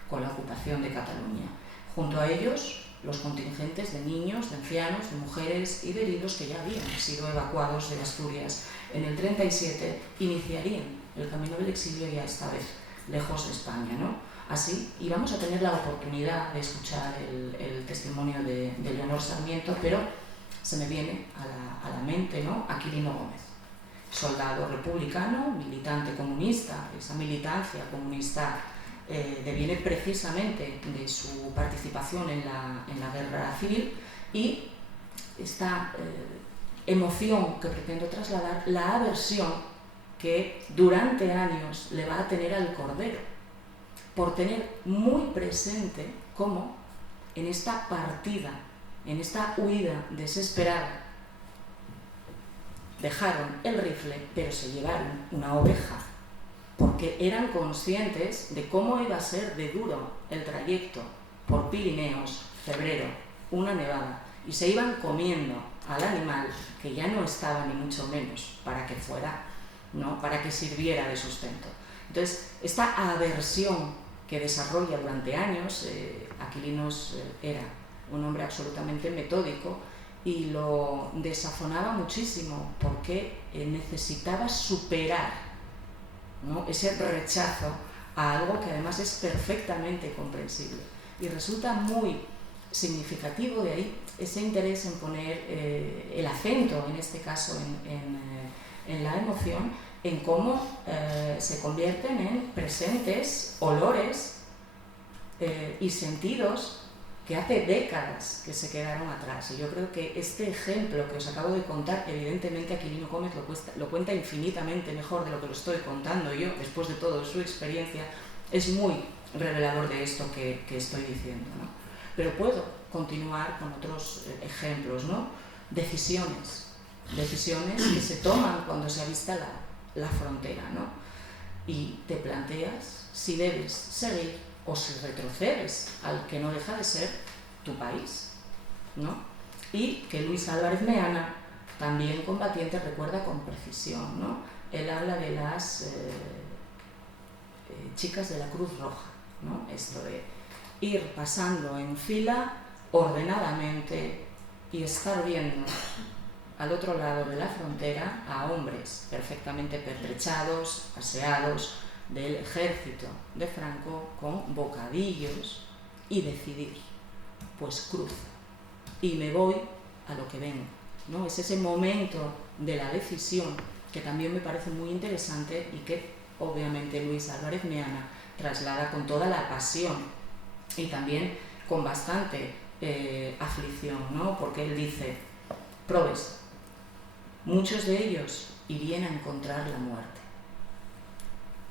con la ocupación de Cataluña. Junto a ellos, los contingentes de niños, de ancianos, de mujeres y de heridos que ya habían sido evacuados de Asturias en el 37 iniciarían el camino del exilio, ya esta vez lejos de España, ¿no? Así íbamos a tener la oportunidad de escuchar el testimonio de Leonor Sarmiento, pero se me viene a la mente, ¿no?, Aquilino Gómez, soldado republicano, militante comunista. Esa militancia comunista deviene precisamente de su participación en la guerra civil y esta emoción que pretendo trasladar, la aversión que durante años le va a tener al cordero, por tener muy presente cómo en esta partida, en esta huida desesperada, dejaron el rifle, pero se llevaron una oveja, porque eran conscientes de cómo iba a ser de duro el trayecto por Pirineos, febrero, una nevada, y se iban comiendo al animal que ya no estaba ni mucho menos para que fuera, ¿no?, para que sirviera de sustento. Entonces, esta aversión que desarrolla durante años, Aquilinos era un hombre absolutamente metódico y lo desafonaba muchísimo porque necesitaba superar, ¿no?, ese rechazo a algo que además es perfectamente comprensible. Y resulta muy significativo de ahí ese interés en poner el acento, en este caso en la emoción, en cómo se convierten en presentes olores y sentidos que hace décadas que se quedaron atrás. Y yo creo que este ejemplo que os acabo de contar, evidentemente Aquilino Gómez lo cuenta infinitamente mejor de lo que lo estoy contando yo, después de toda su experiencia, es muy revelador de esto que estoy diciendo, ¿no? Pero puedo continuar con otros ejemplos, ¿no? Decisiones que se toman cuando se avista la frontera, ¿no? Y te planteas si debes seguir o si retrocedes al que no deja de ser tu país, ¿no? Y que Luis Álvarez Meana, también combatiente, recuerda con precisión, ¿no? Él habla de las chicas de la Cruz Roja, ¿no? Esto de ir pasando en fila ordenadamente y estar viendo al otro lado de la frontera a hombres perfectamente pertrechados, aseados, del ejército de Franco con bocadillos y decidir, pues cruzo y me voy a lo que vengo, ¿no? Es ese momento de la decisión que también me parece muy interesante y que obviamente Luis Álvarez Meana traslada con toda la pasión y también con bastante aflicción, ¿no? Porque él dice, probes, muchos de ellos irían a encontrar la muerte.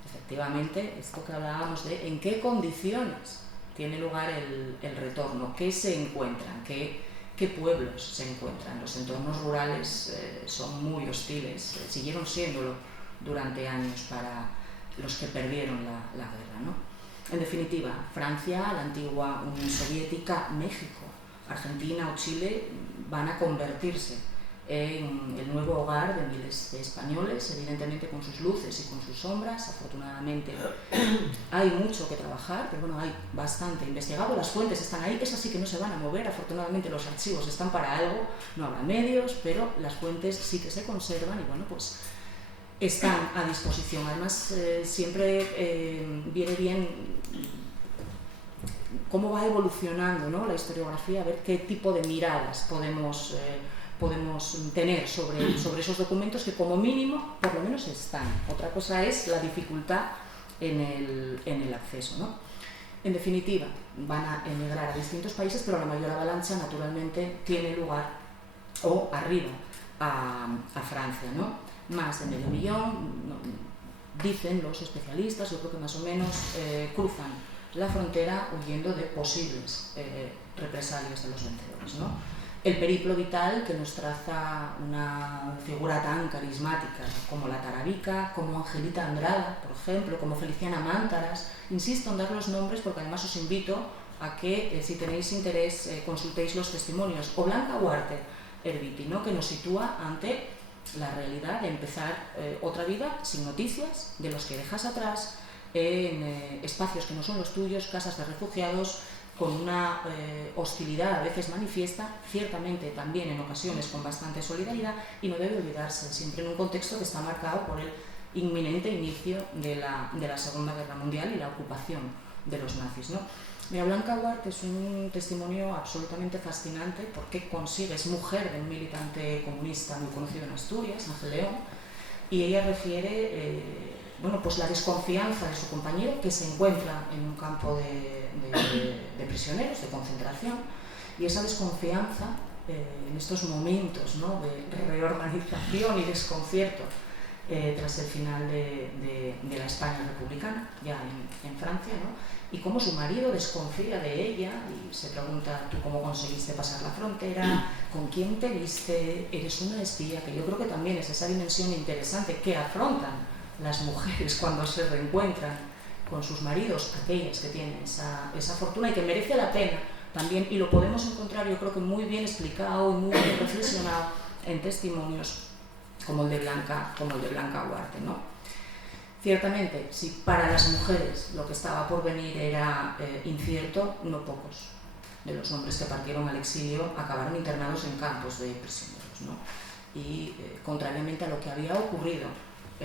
Efectivamente, esto que hablábamos de en qué condiciones tiene lugar el retorno, qué se encuentran, qué pueblos se encuentran. Los entornos rurales son muy hostiles, siguieron siéndolo durante años para los que perdieron la guerra, ¿no? En definitiva, Francia, la antigua Unión Soviética, México, Argentina o Chile van a convertirse en el nuevo hogar de miles de españoles, evidentemente con sus luces y con sus sombras. Afortunadamente hay mucho que trabajar, pero bueno, hay bastante investigado, las fuentes están ahí, esas sí que no se van a mover, afortunadamente los archivos están para algo, no habrá medios, pero las fuentes sí que se conservan y bueno, pues están a disposición. Además, siempre viene bien cómo va evolucionando, ¿no?, la historiografía, a ver qué tipo de miradas podemos tener sobre esos documentos que como mínimo por lo menos están. Otra cosa es la dificultad en el acceso, ¿no? En definitiva, van a emigrar a distintos países, pero la mayor avalancha naturalmente tiene lugar o arriba a Francia, ¿no? Más de medio millón, dicen los especialistas, yo creo que más o menos cruzan la frontera huyendo de posibles represalias de los vencedores, ¿no? El periplo vital que nos traza una figura tan carismática como la Tarabica, como Angelita Andrada, por ejemplo, como Feliciana Mántaras. Insisto en dar los nombres porque además os invito a que, si tenéis interés, consultéis los testimonios. O Blanca Huarte Erviti, ¿no?, que nos sitúa ante la realidad de empezar otra vida sin noticias, de los que dejas atrás, en espacios que no son los tuyos, casas de refugiados, con una hostilidad a veces manifiesta, ciertamente también en ocasiones con bastante solidaridad, y no debe olvidarse, siempre en un contexto que está marcado por el inminente inicio de la Segunda Guerra Mundial y la ocupación de los nazis, ¿no? Mira, Blanca Huarte es un testimonio absolutamente fascinante porque es mujer de un militante comunista muy conocido en Asturias, Ángel León, y ella refiere bueno, pues la desconfianza de su compañero, que se encuentra en un campo de prisioneros, de concentración, y esa desconfianza en estos momentos, ¿no?, de reorganización y desconcierto tras el final de la España republicana, ya en Francia, ¿no?, y cómo su marido desconfía de ella y se pregunta: ¿tú cómo conseguiste pasar la frontera? ¿Con quién te viste? ¿Eres una espía? Que yo creo que también es esa dimensión interesante que afrontan las mujeres cuando se reencuentran con sus maridos, aquellas que tienen esa fortuna, y que merece la pena también, y lo podemos encontrar, yo creo que muy bien explicado y muy bien reflexionado en testimonios como el de Blanca Huarte, ¿no? Ciertamente, si para las mujeres lo que estaba por venir era incierto, no pocos de los hombres que partieron al exilio acabaron internados en campos de prisioneros, ¿no? Y contrariamente a lo que había ocurrido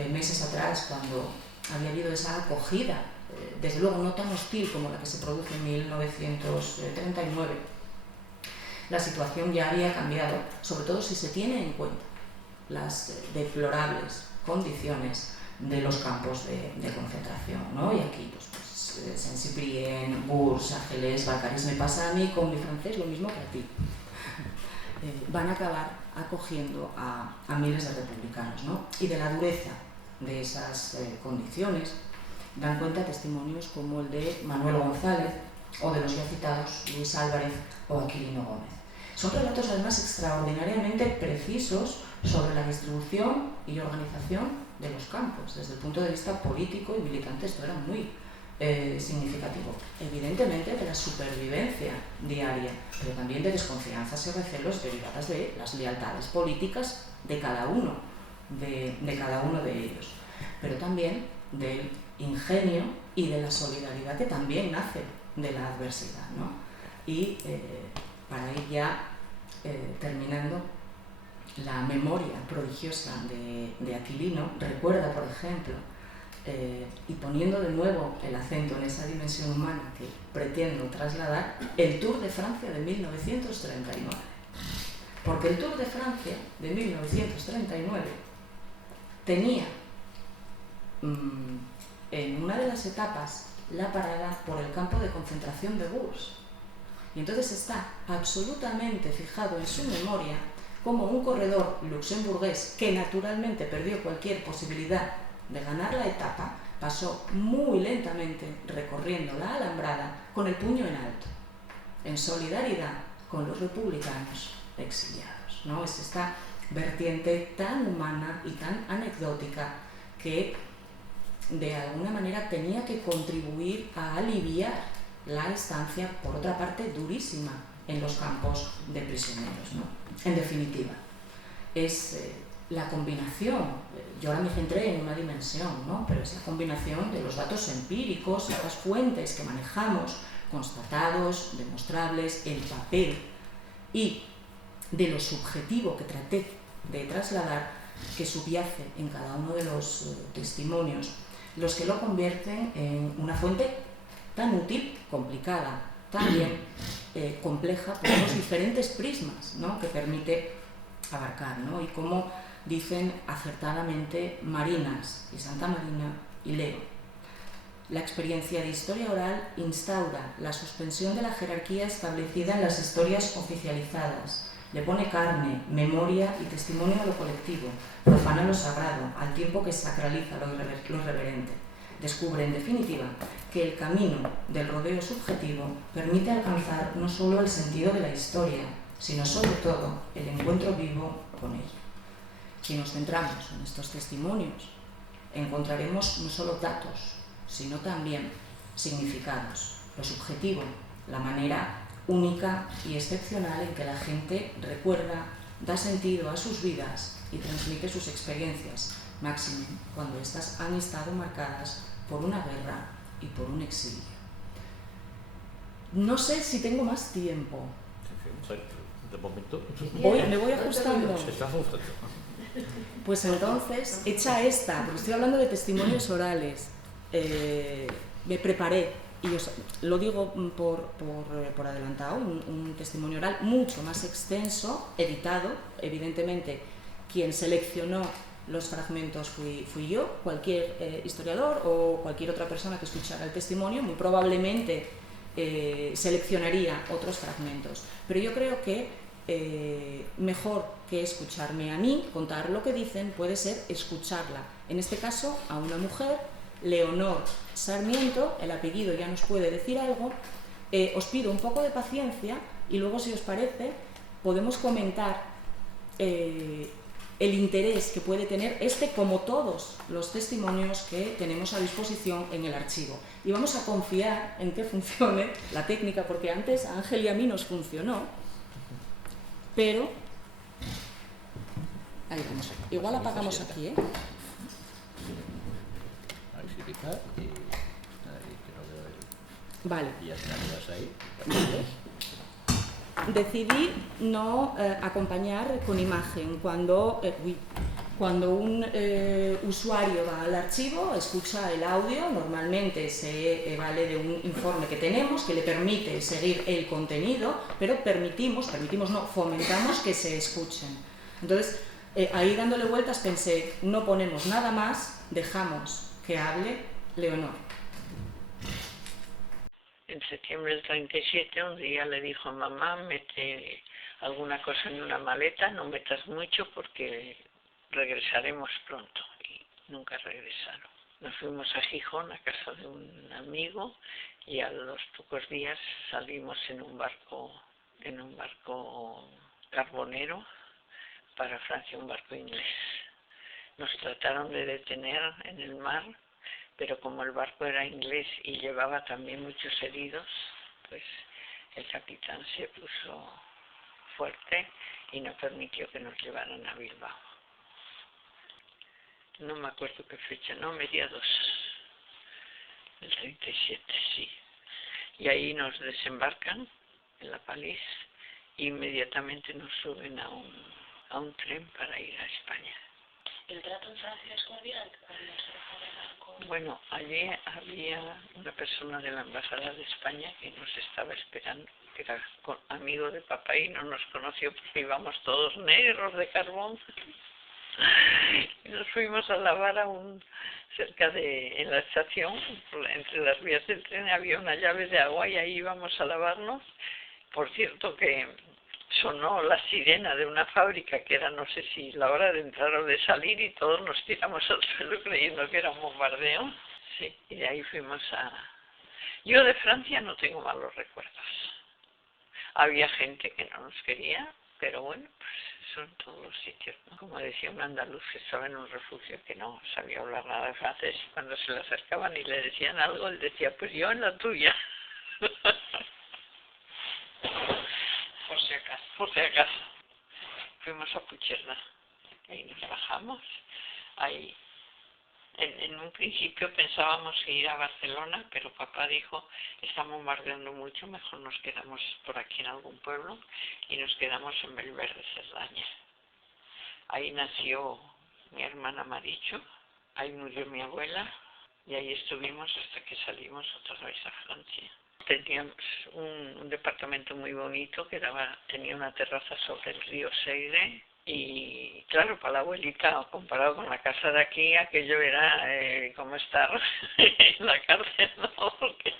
meses atrás, cuando había habido esa acogida, desde luego no tan hostil como la que se produce en 1939, la situación ya había cambiado, sobre todo si se tiene en cuenta las deplorables condiciones de los campos de concentración, ¿no? Y aquí, pues Saint-Cyprien, Gurs, Argelès, Balcarís, me pasa a mí con mi francés lo mismo que a ti. Van a acabar acogiendo a miles de republicanos, ¿no? Y de la dureza de esas condiciones dan cuenta testimonios como el de Manuel González o de los ya citados Luis Álvarez o Aquilino Gómez. Son relatos además extraordinariamente precisos sobre la distribución y organización de los campos. Desde el punto de vista político y militante esto era muy significativo. Evidentemente de la supervivencia diaria, pero también de desconfianzas y recelos derivadas de las lealtades políticas de cada uno de ellos, pero también del ingenio y de la solidaridad que también nace de la adversidad, ¿no? Y para ir ya terminando, la memoria prodigiosa de Aquilino recuerda, por ejemplo, y poniendo de nuevo el acento en esa dimensión humana que pretendo trasladar, el Tour de Francia de 1939. Porque el Tour de Francia de 1939 tenía en una de las etapas la parada por el campo de concentración de Gurs. Y entonces está absolutamente fijado en su memoria como un corredor luxemburgués que naturalmente perdió cualquier posibilidad de ganar la etapa, pasó muy lentamente recorriendo la alambrada con el puño en alto, en solidaridad con los republicanos exiliados, ¿no? Es esta vertiente tan humana y tan anecdótica que de alguna manera tenía que contribuir a aliviar la estancia, por otra parte, durísima en los campos de prisioneros, ¿no? En definitiva, es la combinación, yo ahora me centré en una dimensión, ¿no?, pero es la combinación de los datos empíricos, las fuentes que manejamos, constatados, demostrables, el papel, y de lo subjetivo que traté de trasladar, que subyace en cada uno de los testimonios, los que lo convierten en una fuente tan útil, complicada, también compleja por los diferentes prismas, ¿no?, que permite abarcar, ¿no? Y como dicen acertadamente Marinas y Santa Marina, y leo: la experiencia de historia oral instaura la suspensión de la jerarquía establecida en las historias oficializadas, le pone carne, memoria y testimonio a lo colectivo, profana lo sagrado, al tiempo que sacraliza lo irreverente. Descubre, en definitiva, que el camino del rodeo subjetivo permite alcanzar no solo el sentido de la historia, sino sobre todo el encuentro vivo con ella. Si nos centramos en estos testimonios, encontraremos no solo datos, sino también significados, lo subjetivo, la manera única y excepcional en que la gente recuerda, da sentido a sus vidas y transmite sus experiencias, máximo cuando éstas han estado marcadas por una guerra y por un exilio. No sé si tengo más tiempo. De momento. Me voy ajustando. Se está ajustando. Pues entonces, hecha esta, porque estoy hablando de testimonios orales, me preparé, y os lo digo por adelantado, un testimonio oral mucho más extenso, editado, evidentemente quien seleccionó los fragmentos fui yo, cualquier historiador o cualquier otra persona que escuchara el testimonio muy probablemente seleccionaría otros fragmentos, pero yo creo que mejor que escucharme a mí contar lo que dicen puede ser escucharla. En este caso, a una mujer, Leonor Sarmiento, el apellido ya nos puede decir algo. Os pido un poco de paciencia y luego, si os parece, podemos comentar el interés que puede tener como todos los testimonios que tenemos a disposición en el archivo. Y vamos a confiar en que funcione la técnica, porque antes a Ángel y a mí nos funcionó, pero ahí vamos. Igual apagamos aquí, ¿eh? Ahí sí pica y ahí que no veo el... Vale. Y ya está, le das ahí. Decidí no acompañar con imagen. Cuando un usuario va al archivo, escucha el audio, normalmente se vale de un informe que tenemos que le permite seguir el contenido, pero fomentamos que se escuchen. Entonces, ahí dándole vueltas pensé, no ponemos nada más, dejamos que hable Leonor. En septiembre del 37 un día le dijo a mamá, mete alguna cosa en una maleta, no metas mucho porque regresaremos pronto. Y nunca regresaron. Nos fuimos a Gijón, a casa de un amigo, y a los pocos días salimos en un barco carbonero para Francia, un barco inglés. Nos trataron de detener en el mar, pero como el barco era inglés y llevaba también muchos heridos, pues el capitán se puso fuerte y no permitió que nos llevaran a Bilbao. No me acuerdo qué fecha, no, mediados del 37, sí. Y ahí nos desembarcan en La Palís e inmediatamente nos suben a un tren para ir a España. ¿El trato en Francia es cordial? Bueno, allí había una persona de la Embajada de España que nos estaba esperando, que era amigo de papá y no nos conoció porque íbamos todos negros de carbón. Y nos fuimos a lavar en la estación, entre las vías del tren había una llave de agua y ahí íbamos a lavarnos. Por cierto que sonó la sirena de una fábrica que era, no sé si la hora de entrar o de salir, y todos nos tiramos al suelo creyendo que era un bombardeo. Sí, y de ahí fuimos Yo de Francia no tengo malos recuerdos. Había gente que no nos quería, pero bueno, pues son todos los sitios, ¿no? Como decía un andaluz que estaba en un refugio que no sabía hablar nada de francés, y cuando se le acercaban y le decían algo, él decía, pues yo en la tuya. Por si acaso. Fuimos a Puigcerdá. Ahí nos bajamos. Ahí, en un principio pensábamos ir a Barcelona, pero papá dijo, estamos bombardeando mucho, mejor nos quedamos por aquí en algún pueblo, y nos quedamos en Belver de Cerdaña. Ahí nació mi hermana Maricho, ahí murió mi abuela, y ahí estuvimos hasta que salimos otra vez a Francia. Teníamos un departamento muy bonito que tenía una terraza sobre el río Segre, y claro, para la abuelita, comparado con la casa de aquí, aquello era como estar en la cárcel, ¿no? Porque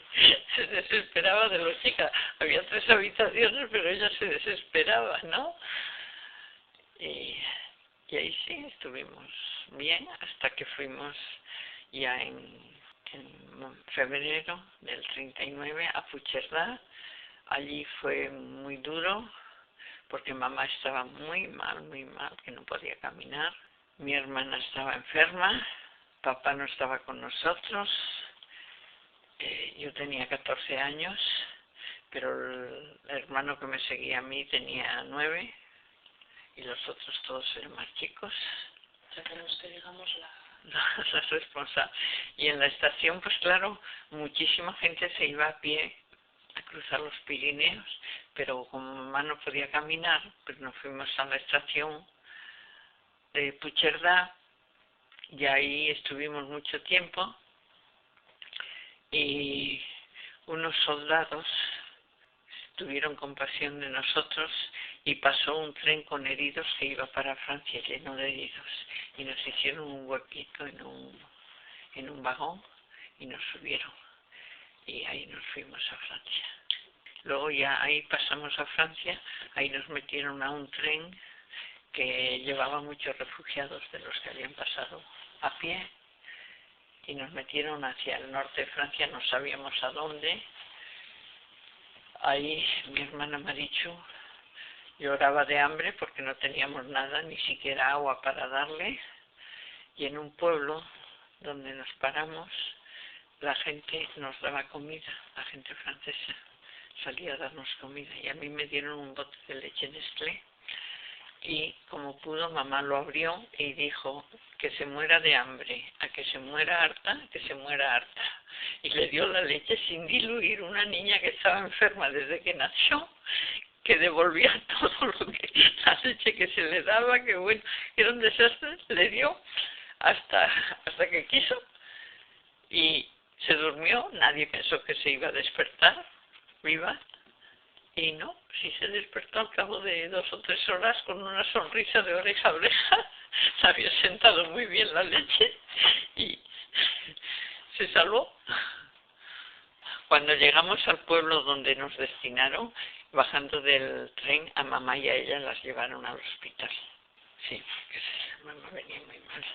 se desesperaba de los chicas. Había 3 habitaciones, pero ella se desesperaba, ¿no? Y ahí sí, estuvimos bien hasta que fuimos ya en febrero del 39 a Puigcerdá. Allí fue muy duro porque mamá estaba muy mal, que no podía caminar. Mi hermana estaba enferma, papá no estaba con nosotros. Yo tenía 14 años, pero el hermano que me seguía a mí tenía 9 y los otros todos eran más chicos. O sea, tenemos que, digamos, la responsable. Y en la estación, pues claro, muchísima gente se iba a pie a cruzar los Pirineos, pero como mamá no podía caminar, pues nos fuimos a la estación de Puigcerdá y ahí estuvimos mucho tiempo, y unos soldados tuvieron compasión de nosotros y pasó un tren con heridos que iba para Francia lleno de heridos, y nos hicieron un huequito en un vagón y nos subieron, y ahí nos fuimos a Francia. Luego ya ahí pasamos a Francia, ahí nos metieron a un tren que llevaba muchos refugiados de los que habían pasado a pie y nos metieron hacia el norte de Francia, no sabíamos a dónde. Ahí mi hermana Marichu lloraba de hambre porque no teníamos nada, ni siquiera agua para darle, y en un pueblo donde nos paramos la gente nos daba comida, la gente francesa salía a darnos comida y a mí me dieron un bote de leche Nestlé y como pudo mamá lo abrió y dijo que se muera de hambre, a que se muera harta, que se muera harta, y le dio la leche sin diluir, una niña que estaba enferma desde que nació, que devolvía todo lo que, la leche que se le daba, que bueno, era un desastre, le dio hasta que quiso y se durmió, nadie pensó que se iba a despertar viva y no, sí se despertó al cabo de 2 o 3 horas con una sonrisa de oreja a oreja, se había sentado muy bien la leche y se salvó. Cuando llegamos al pueblo donde nos destinaron, bajando del tren, a mamá y a ella las llevaron al hospital. Sí, porque mamá venía muy mal.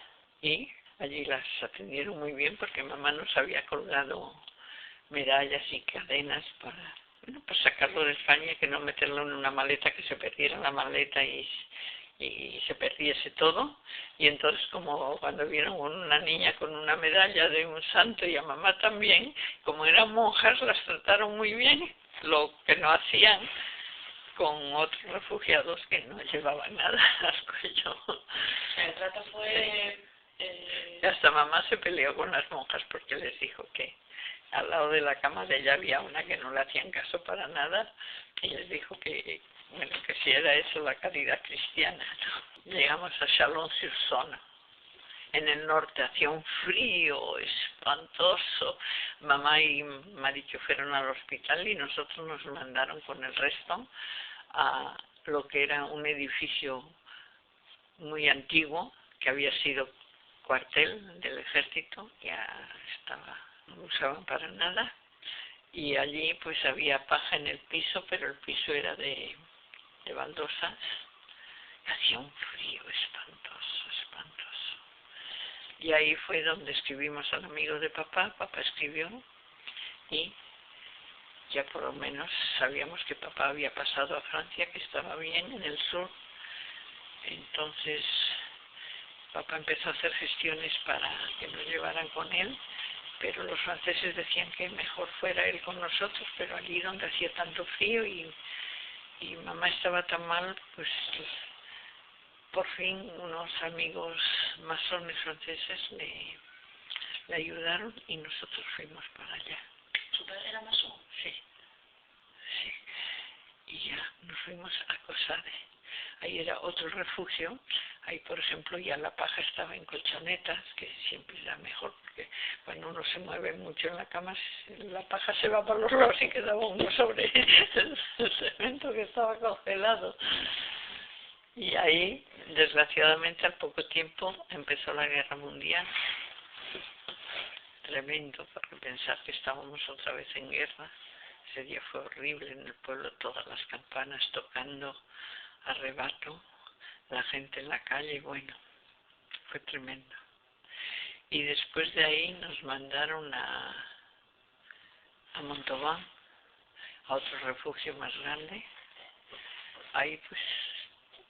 Y allí las atendieron muy bien porque mamá nos había colgado medallas y cadenas para sacarlo de España, que no meterlo en una maleta, que se perdiera la maleta y se perdiese todo. Y entonces, como cuando vieron una niña con una medalla de un santo y a mamá también, como eran monjas, las trataron muy bien, lo que no hacían con otros refugiados que no llevaban nada al cuello. El trato fue... Y hasta mamá se peleó con las monjas porque les dijo que al lado de la cama de ella había una que no le hacían caso para nada y les dijo que, bueno, que si era eso la caridad cristiana, ¿no? Llegamos a Chalon-sur-Saône, en el norte, hacía un frío espantoso. Mamá y Marichu fueron al hospital y nosotros nos mandaron con el resto a lo que era un edificio muy antiguo que había sido cuartel del ejército, ya estaba, no lo usaban para nada, y allí pues había paja en el piso, pero el piso era de baldosas, hacía un frío espantoso, espantoso. Y ahí fue donde escribimos al amigo de papá, papá escribió, y ya por lo menos sabíamos que papá había pasado a Francia, que estaba bien en el sur. Entonces papá empezó a hacer gestiones para que nos llevaran con él, pero los franceses decían que mejor fuera él con nosotros, pero allí donde hacía tanto frío y mamá estaba tan mal, pues por fin unos amigos masones franceses le ayudaron y nosotros fuimos para allá. ¿Su padre era masón? Sí, sí. Y ya nos fuimos a Cosade. Ahí era otro refugio. Ahí, por ejemplo, ya la paja estaba en colchonetas, que siempre era mejor, porque cuando uno se mueve mucho en la cama, la paja se va para los lados y quedaba uno sobre el cemento que estaba congelado. Y ahí, desgraciadamente, al poco tiempo empezó la Guerra Mundial. Tremendo, porque pensar que estábamos otra vez en guerra. Ese día fue horrible en el pueblo, todas las campanas tocando a rebato, la gente en la calle, bueno, fue tremendo. Y después de ahí nos mandaron a Montauban, a otro refugio más grande. Ahí pues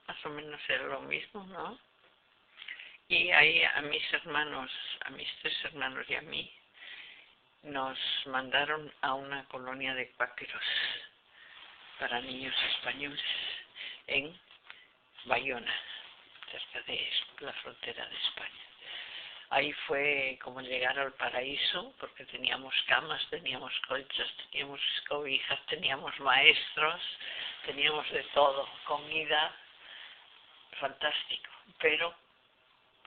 más o menos era lo mismo, ¿no? Y ahí a mis 3 hermanos y a mí, nos mandaron a una colonia de cuáqueros para niños españoles en Bayona, cerca de la frontera de España. Ahí fue como llegar al paraíso, porque teníamos camas, teníamos colchas, teníamos cobijas, teníamos maestros, teníamos de todo, comida, fantástico. Pero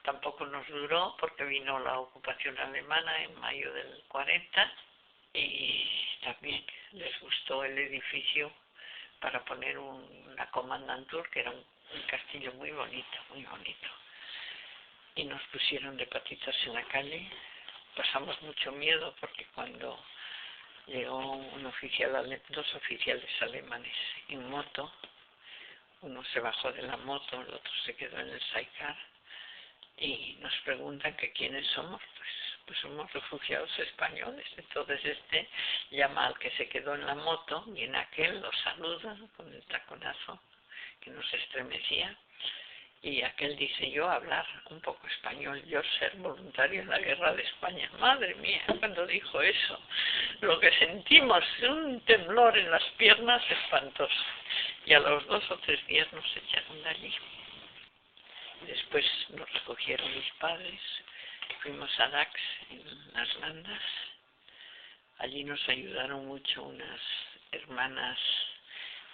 tampoco nos duró porque vino la ocupación alemana en mayo del 40 y también les gustó el edificio para poner una Kommandantur, que era un castillo muy bonito, muy bonito. Y nos pusieron de patitas en la calle. Pasamos mucho miedo porque cuando llegó dos oficiales alemanes en moto. Uno se bajó de la moto, el otro se quedó en el sidecar y nos preguntan que quiénes somos. Pues somos refugiados españoles. Entonces este llama al que se quedó en la moto, viene aquel, lo saluda con el taconazo que nos estremecía, y aquel dice: yo hablar un poco español, yo ser voluntario en la guerra de España. Madre mía, cuando dijo eso, lo que sentimos, un temblor en las piernas espantoso, y a los 2 o 3 días nos echaron de allí. Después nos recogieron mis padres, fuimos a Dax, en las Landas. Allí nos ayudaron mucho unas hermanas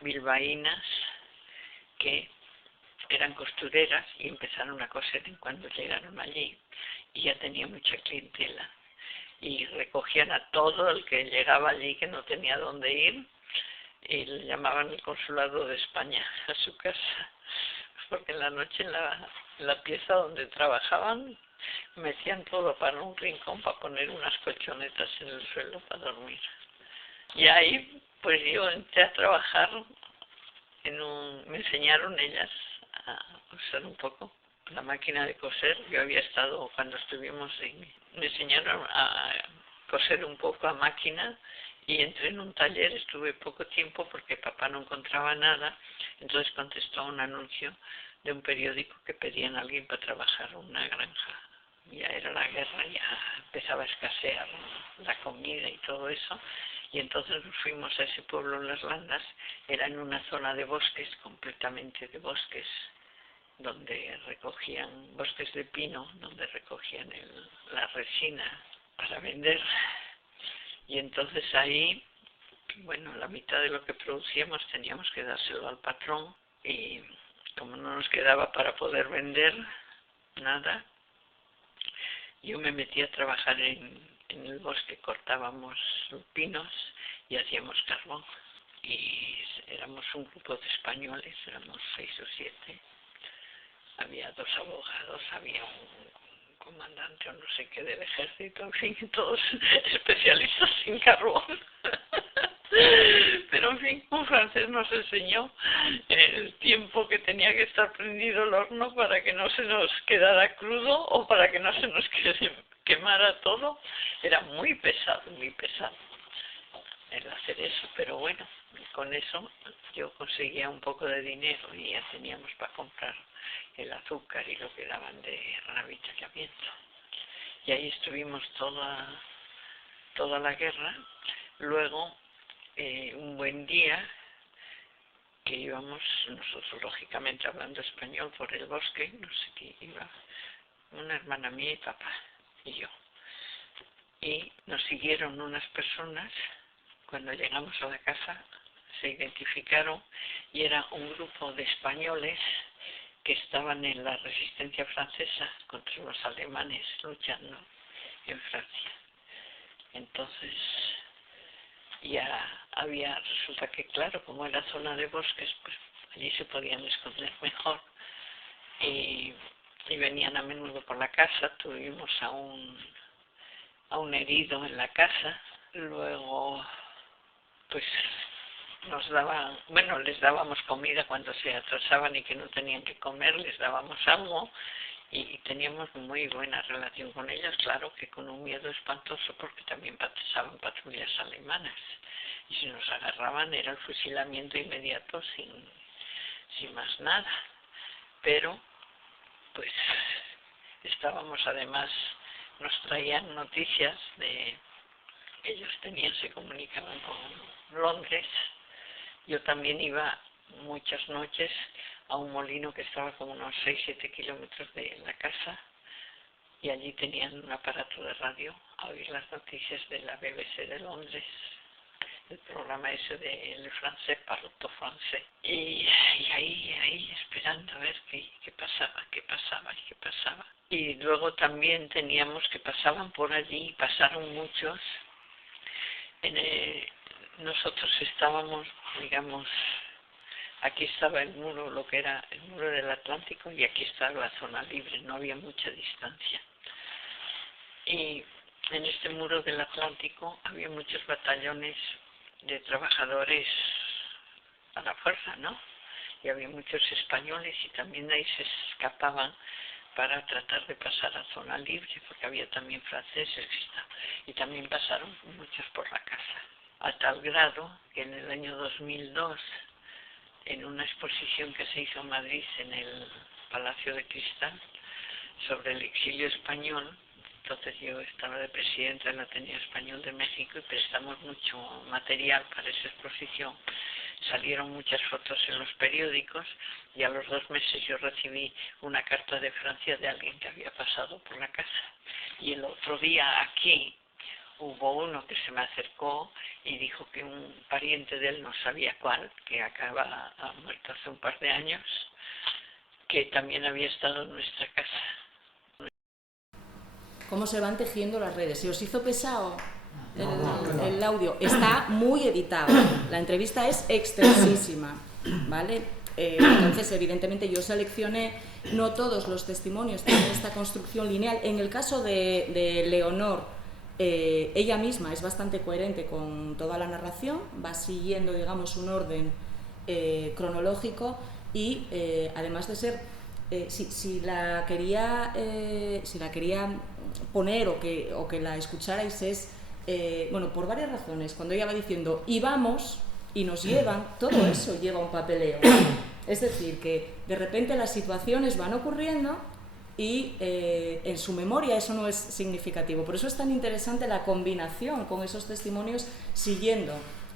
bilbaínas que eran costureras y empezaron a coser en cuando llegaron allí, y ya tenía mucha clientela y recogían a todo el que llegaba allí que no tenía dónde ir, y le llamaban el consulado de España a su casa, porque en la noche en la pieza donde trabajaban metían todo para un rincón, para poner unas colchonetas en el suelo para dormir. Y ahí pues yo entré a trabajar me enseñaron ellas a usar un poco la máquina de coser. Yo había estado, cuando estuvimos me enseñaron a coser un poco a máquina, y entré en un taller. Estuve poco tiempo porque papá no encontraba nada, entonces contestó a un anuncio de un periódico que pedían a alguien para trabajar en una granja. Ya era la guerra, ya empezaba a escasear la comida y todo eso, y entonces nos fuimos a ese pueblo en las Landas. Era en una zona de bosques, completamente de bosques, donde recogían bosques de pino, donde recogían la resina para vender. Y entonces ahí, bueno, la mitad de lo que producíamos teníamos que dárselo al patrón, y como no nos quedaba para poder vender nada, yo me metí a trabajar en el bosque. Cortábamos pinos y hacíamos carbón, y éramos un grupo de españoles, éramos 6 o 7. Había 2 abogados, había un comandante o no sé qué del ejército, en fin, todos especialistas en carbón. Pero en fin, un francés nos enseñó el tiempo que tenía que estar prendido el horno para que no se nos quedara crudo o para que no se nos quemara todo. Era muy pesado el hacer eso, pero bueno, con eso yo conseguía un poco de dinero y ya teníamos para comprar el azúcar y lo que daban de avituallamiento. Y ahí estuvimos toda la guerra. Luego, un buen día, que íbamos nosotros lógicamente hablando español por el bosque, no sé qué iba, una hermana mía y papá y yo. Y nos siguieron unas personas. Cuando llegamos a la casa se identificaron y era un grupo de españoles que estaban en la resistencia francesa contra los alemanes luchando en Francia. Entonces ya resulta que claro, como era zona de bosques, pues allí se podían esconder mejor, y venían a menudo por la casa. Tuvimos a un herido en la casa. Luego pues les dábamos comida cuando se atrasaban y que no tenían que comer, les dábamos algo, y teníamos muy buena relación con ellos, claro que con un miedo espantoso porque también pasaban patrullas alemanas, y si nos agarraban era el fusilamiento inmediato sin más nada. Pero pues estábamos, además nos traían noticias de ellos se comunicaban con Londres. Yo también iba muchas noches a un molino que estaba como unos 6-7 kilómetros de la casa, y allí tenían un aparato de radio a oír las noticias de la BBC de Londres, el programa ese de Le Français parle français, y ahí esperando a ver qué pasaba. Y luego también teníamos que pasaban por allí, pasaron muchos. Nosotros estábamos, digamos, aquí estaba el muro, lo que era el muro del Atlántico, y aquí estaba la zona libre, no había mucha distancia. Y en este muro del Atlántico había muchos batallones de trabajadores a la fuerza, ¿no? Y había muchos españoles y también de ahí se escapaban para tratar de pasar a zona libre, porque había también franceses y también pasaron muchos por la casa. A tal grado que en el año 2002, en una exposición que se hizo en Madrid, en el Palacio de Cristal, sobre el exilio español, entonces yo estaba de presidenta del Ateneo Español de México y prestamos mucho material para esa exposición. Salieron muchas fotos en los periódicos y a los 2 meses yo recibí una carta de Francia de alguien que había pasado por la casa. Y el otro día aquí hubo uno que se me acercó y dijo que un pariente de él, no sabía cuál, que ha muerto hace un par de años, que también había estado en nuestra casa. Cómo se van tejiendo las redes. ¿Se os hizo pesado el audio? Está muy editado. La entrevista es extensísima, ¿vale? Entonces, evidentemente, yo seleccioné, no todos los testimonios tienen esta construcción lineal. En el caso de Leonor, ella misma es bastante coherente con toda la narración, va siguiendo, digamos, un orden cronológico y, además de ser, si la quería poner o que la escucharais es, bueno, por varias razones. Cuando ella va diciendo y vamos y nos llevan, todo eso lleva un papeleo. Es decir, que de repente las situaciones van ocurriendo y en su memoria eso no es significativo. Por eso es tan interesante la combinación con esos testimonios siguiendo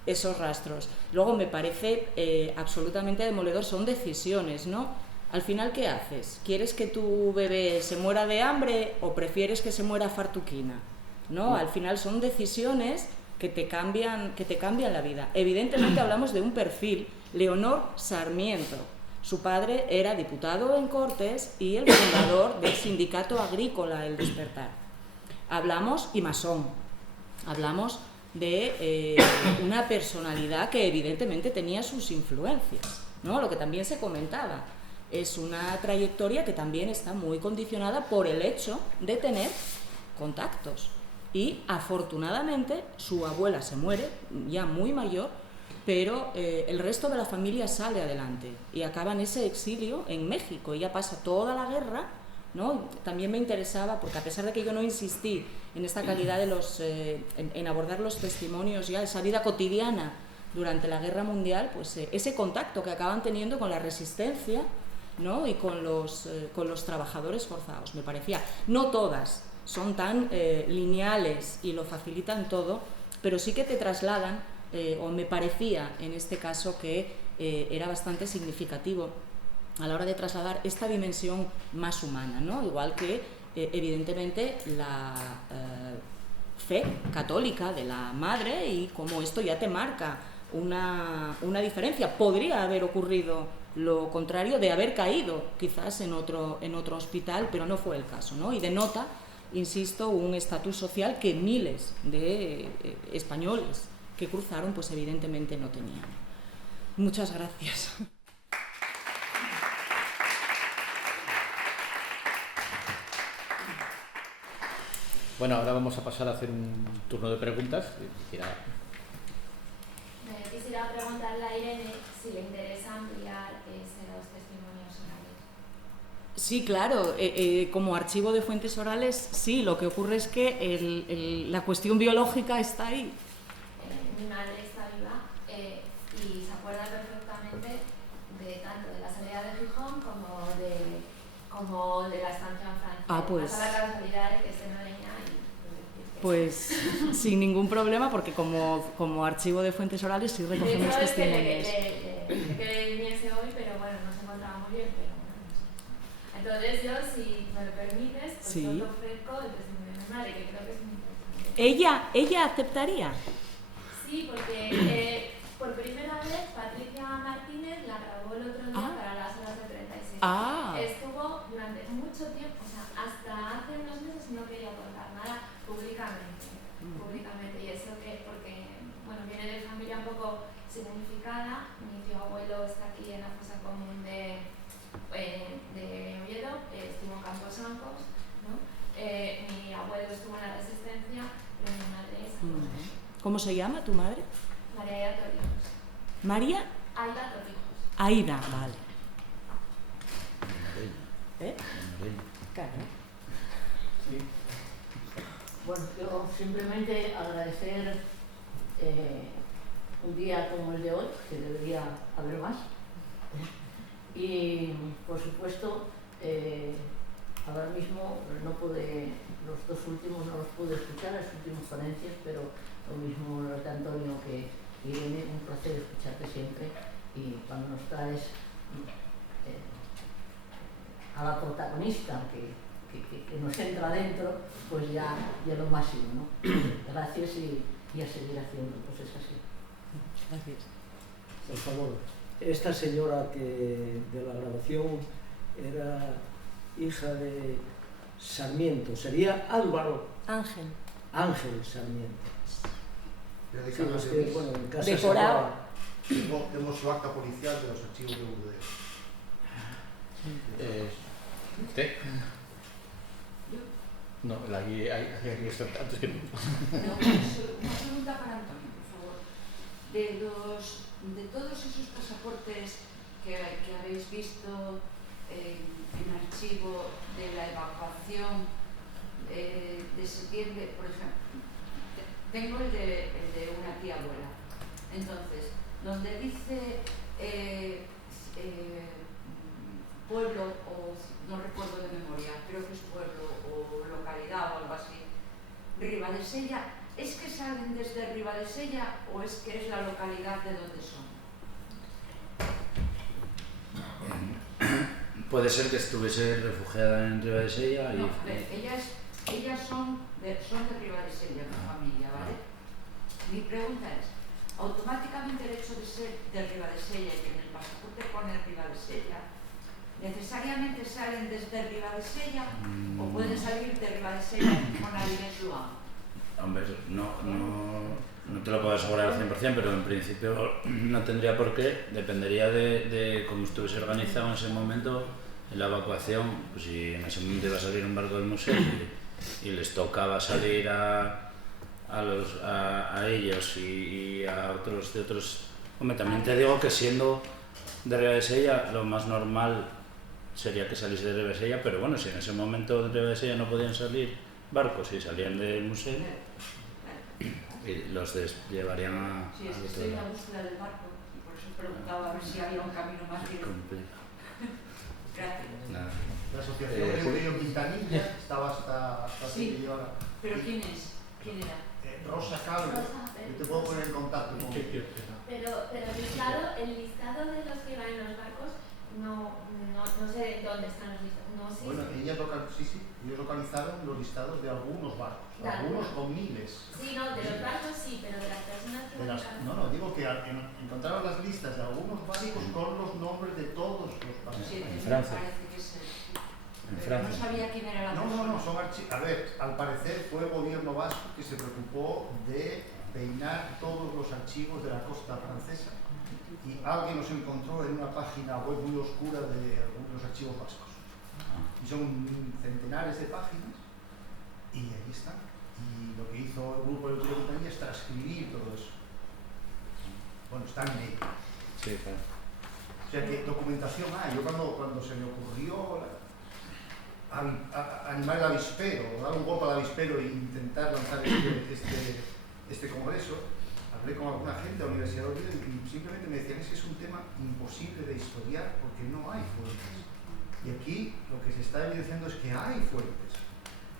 esos rastros. Luego me parece absolutamente demoledor, son decisiones, ¿no? Al final, ¿qué haces? ¿Quieres que tu bebé se muera de hambre o prefieres que se muera fartuquina? ¿No? Al final son decisiones que te cambian la vida. Evidentemente hablamos de un perfil, Leonor Sarmiento. Su padre era diputado en Cortes y el fundador del sindicato agrícola El Despertar. Hablamos, y masón, hablamos de una personalidad que evidentemente tenía sus influencias, ¿no? Lo que también se comentaba. Es una trayectoria que también está muy condicionada por el hecho de tener contactos. Y afortunadamente su abuela se muere, ya muy mayor, pero el resto de la familia sale adelante y acaba en ese exilio en México. Ella pasa toda la guerra, ¿no? También me interesaba, porque a pesar de que yo no insistí en esta calidad de en abordar los testimonios, ya esa vida cotidiana durante la Guerra Mundial, pues ese contacto que acaban teniendo con la resistencia, ¿no? Y con los trabajadores forzados, me parecía. No todas son tan lineales y lo facilitan todo, pero sí que te trasladan, o me parecía en este caso que era bastante significativo a la hora de trasladar esta dimensión más humana, ¿no? Igual que evidentemente la fe católica de la madre y cómo esto ya te marca una diferencia. Podría haber ocurrido lo contrario, de haber caído quizás en otro hospital, pero no fue el caso, ¿no? Y denota, insisto, un estatus social que miles de españoles que cruzaron, pues evidentemente no tenían. Muchas gracias. Bueno, ahora vamos a pasar a hacer un turno de preguntas. Quisiera preguntarle a Irene si le interesa ampliar los testimonios orales. Sí, claro, como archivo de fuentes orales, sí, lo que ocurre es que la cuestión biológica está ahí. Mi madre está viva y se acuerda perfectamente de tanto de la salida de Gijón como de la estancia en Francia. Ah, pues. Pasa la casualidad de que se no leña y... Pues sin ningún problema, porque como archivo de fuentes orales sí recogemos testimonios. Que viniese hoy, pero bueno, no se encontraba muy bien, pero bueno, no sé. Entonces yo, si me lo permites, pues sí. yo te ofrezco el testimonio de mi madre, que creo que es muy interesante. ¿Ella aceptaría? Sí, porque por primera vez Patricia Martínez la grabó el otro día para las horas de 36. Estuvo durante mucho tiempo, o sea, hasta hace unos meses no quería contar nada públicamente, y eso que, porque, bueno, viene de familia un poco significada. Mi tío abuelo está aquí en la fosa común de Oviedo, estuvo en Camposancos, ¿no? Mi abuelo estuvo en la Resistencia, pero mi madre es japonesa. ¿Cómo se llama tu madre? María Torrijos. María Aida Torrijos. Aida, vale. ¿Eh? Claro. Sí. Bueno, yo simplemente agradecer un día como el de hoy, que debería haber más. Y, por supuesto, ahora mismo no pude, los dos últimos no los pude escuchar, las últimas ponencias, pero lo mismo los de Antonio que Irene, un placer escucharte siempre. Y cuando nos traes a la protagonista que nos entra adentro, pues ya lo máximo, ¿no? Gracias y a seguir haciendo, pues es así. Gracias. Por favor, esta señora que de la grabación era hija de Sarmiento, sería Álvaro Ángel Sarmiento. Sí, es que, bueno, en casa decorado. Tenemos su acta policial de los archivos de UDD. ¿Usted? No, aquí está antes que tú. No, una pregunta para Antonio, por favor. De todos esos pasaportes que habéis visto en archivo de la evacuación de septiembre, por ejemplo, tengo el de una tía abuela. Entonces, donde dice pueblo, o no recuerdo de memoria, creo que es pueblo o localidad o algo así, Ribadesella, ¿es que salen desde Ribadesella o es que es la localidad de donde son? Puede ser que estuviese refugiada en Ribadesella y... No, a ver, ellas son de Ribadesella, mi familia, ¿vale? Mi pregunta es, automáticamente el hecho de ser de Ribadesella y que en el pasaporte pone Ribadesella, ¿necesariamente salen desde Ribadesella o pueden salir de Ribadesella con Avilés Luán? Hombre, no te lo puedo asegurar al 100%, pero en principio no tendría por qué. Dependería de cómo estuviese organizado en ese momento en la evacuación. Pues si en ese momento iba a salir un barco del museo y les tocaba salir a ellos y a otros de otros... Hombre, también te digo que siendo de Ribadesella, lo más normal sería que saliese de Ribadesella, pero bueno, si en ese momento de Ribadesella no podían salir barcos y salían del museo, y los llevarían a... Sí, es que estoy en la búsqueda del barco y por eso preguntaba a ver si había un camino más directo. Gracias. Nada. La asociación de Río Quintanilla estaba hasta Sí, que lleva... pero ¿quién es? ¿Quién era? Rosa Calvo, yo te puedo poner en contacto con ella. Pero el listado de los que van en los barcos, no sé dónde están los listados. No, sí, Bueno, ellos localizaron los listados de algunos barcos, algunos con miles. Sí, no, de los barcos sí, pero de las personas que van No, digo que encontraron las listas de algunos barcos con los nombres de todos los barcos. Sí, En Francia. parece que es En Francia. No sabía quién era la persona. No, son archivos. A ver, al parecer fue el gobierno vasco que se preocupó de peinar todos los archivos de la costa francesa y alguien los encontró en una página web muy oscura de algunos archivos vascos. Y son centenares de páginas y ahí están. Y lo que hizo el grupo de Autoridad es transcribir todo eso. Bueno, están en ello. Sí, claro. O sea que documentación hay. Yo cuando se me ocurrió animar el avispero, dar un golpe al avispero e intentar lanzar este congreso, hablé con alguna gente de la Universidad de Oviedo y simplemente me decían es que es un tema imposible de historiar porque no hay fuentes. Y aquí lo que se está evidenciando es que hay fuentes.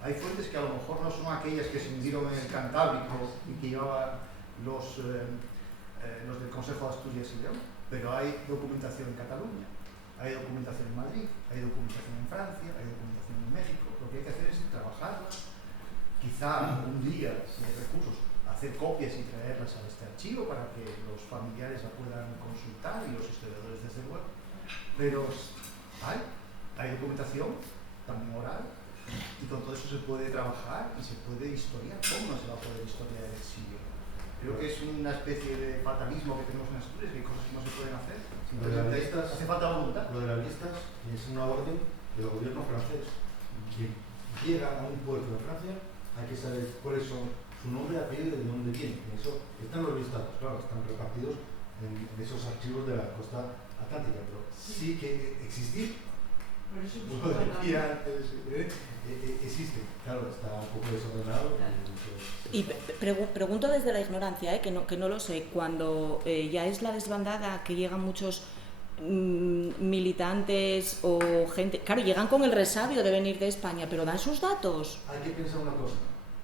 Hay fuentes que a lo mejor no son aquellas que se hundieron en el Cantábrico y que llevaban los del Consejo de Asturias y León, pero hay documentación en Cataluña, hay documentación en Madrid, hay documentación en Francia, hay documentación en México. Lo que hay que hacer es trabajarla, quizá un día, si hay recursos, hacer copias y traerlas a este archivo para que los familiares la puedan consultar y los historiadores desde luego. Pero hay documentación, también oral, y con todo eso se puede trabajar y se puede historiar. ¿Cómo no se va a poder historiar el exilio? Creo que es una especie de fatalismo que tenemos en Asturias, que hay cosas que no se pueden hacer. Hace falta voluntad. Lo de las listas es una orden del gobierno francés. Quien llega a un puerto de Francia hay que saber cuáles son su nombre, apellido y de dónde vienen. Eso están los listados, claro, están repartidos en esos archivos de la costa atlántica, pero sí que existir, lo decía antes, existe, claro, está un poco desordenado. Y pregunto desde la ignorancia, que no lo sé, cuando ya es la desbandada, que llegan muchos militantes o gente, claro, llegan con el resabio de venir de España, pero dan sus datos. Hay que pensar una cosa,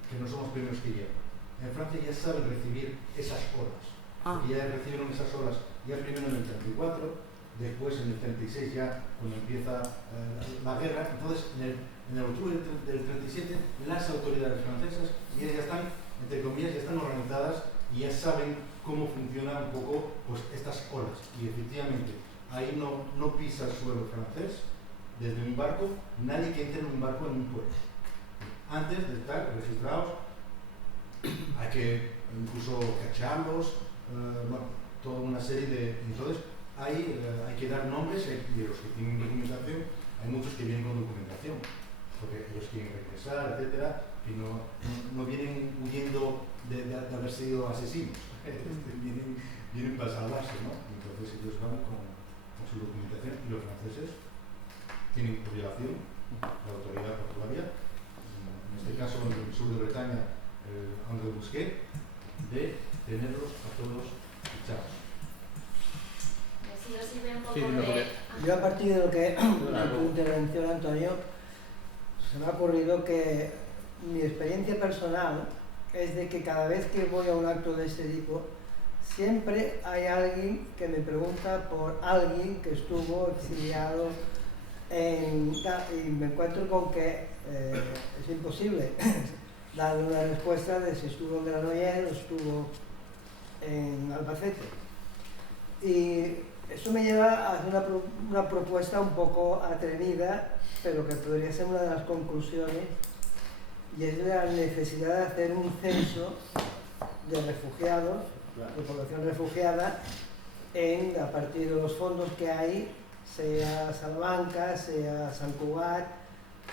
que no somos primeros que llegan. En Francia ya saben recibir esas olas. Ya recibieron esas olas ya primero en el 34, después en el 36 ya cuando empieza la guerra. Entonces en el octubre del 37 las autoridades francesas ya están, entre comillas, ya están organizadas y ya saben cómo funciona un poco pues estas olas. Y efectivamente ahí no pisa suelo francés desde un barco, nadie que entre en un barco en un puerto. Antes de estar registrados hay que incluso cacharlos, toda una serie de... Entonces hay que dar nombres y de los que tienen documentación hay muchos que vienen con documentación porque ellos quieren regresar, etcétera, y no vienen huyendo de haber sido asesinos. vienen para salvarse, ¿no? Entonces ellos van con su documentación y los franceses tienen obligación, la autoridad portuaria, en este caso en el sur de Bretaña, André Busquet, de tenerlos a todos fichados. Yo a partir de lo que tu intervención, Antonio, se me ha ocurrido que mi experiencia personal es de que cada vez que voy a un acto de este tipo siempre hay alguien que me pregunta por alguien que estuvo exiliado y me encuentro con que es imposible dar una respuesta de si estuvo en Granollers o estuvo en Albacete. Y eso me lleva a hacer una propuesta un poco atrevida, pero que podría ser una de las conclusiones, y es la necesidad de hacer un censo de refugiados, de población refugiada, a partir de los fondos que hay, sea Salamanca, sea Sant Cugat,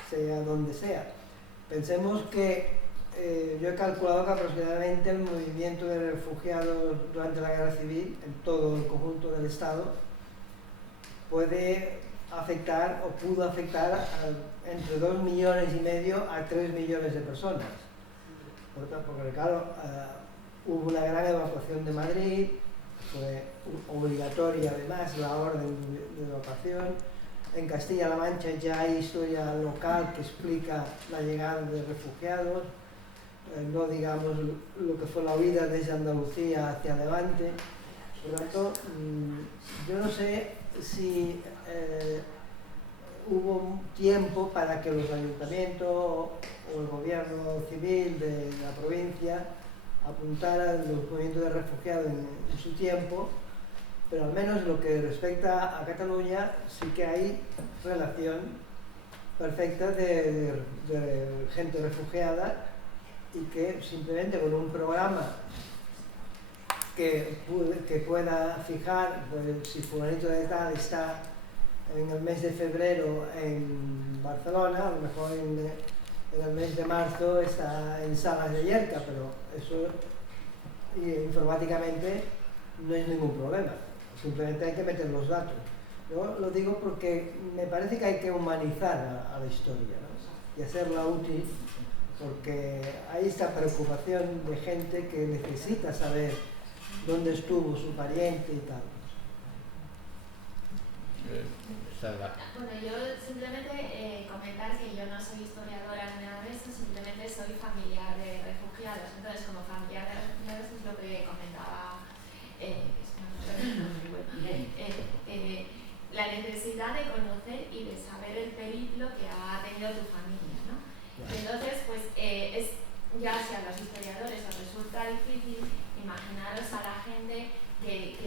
sea donde sea. Pensemos que yo he calculado que aproximadamente el movimiento de refugiados durante la guerra civil en todo el conjunto del Estado puede afectar o pudo afectar entre 2,5 millones a 3 millones de personas. Porque claro, hubo una gran evacuación de Madrid, fue obligatoria además la orden de evacuación. En Castilla-La Mancha ya hay historia local que explica la llegada de refugiados, no digamos lo que fue la huida desde Andalucía hacia Levante. Por lo tanto, yo no sé si hubo tiempo para que los ayuntamientos o el gobierno civil de la provincia apuntaran los movimientos de refugiados en su tiempo, pero al menos lo que respecta a Cataluña sí que hay relación perfecta de gente refugiada, y que simplemente con un programa que pueda fijar, pues, si fulanito de tal está en el mes de febrero en Barcelona, a lo mejor en el mes de marzo está en Salas de Llierca, pero eso informáticamente no es ningún problema, simplemente hay que meter los datos. Yo lo digo porque me parece que hay que humanizar a la historia, ¿no? Y hacerla útil, porque hay esta preocupación de gente que necesita saber dónde estuvo su pariente y tal. Bueno, yo simplemente comentar que yo no soy historiadora ni nada de eso, simplemente soy familiar de refugiados. Entonces, como familiar de refugiados es lo que comentaba la necesidad de conocer y de saber el periplo que ha tenido tu familia, ¿no? Entonces, pues ya si a los historiadores os resulta difícil, imaginaros a la gente que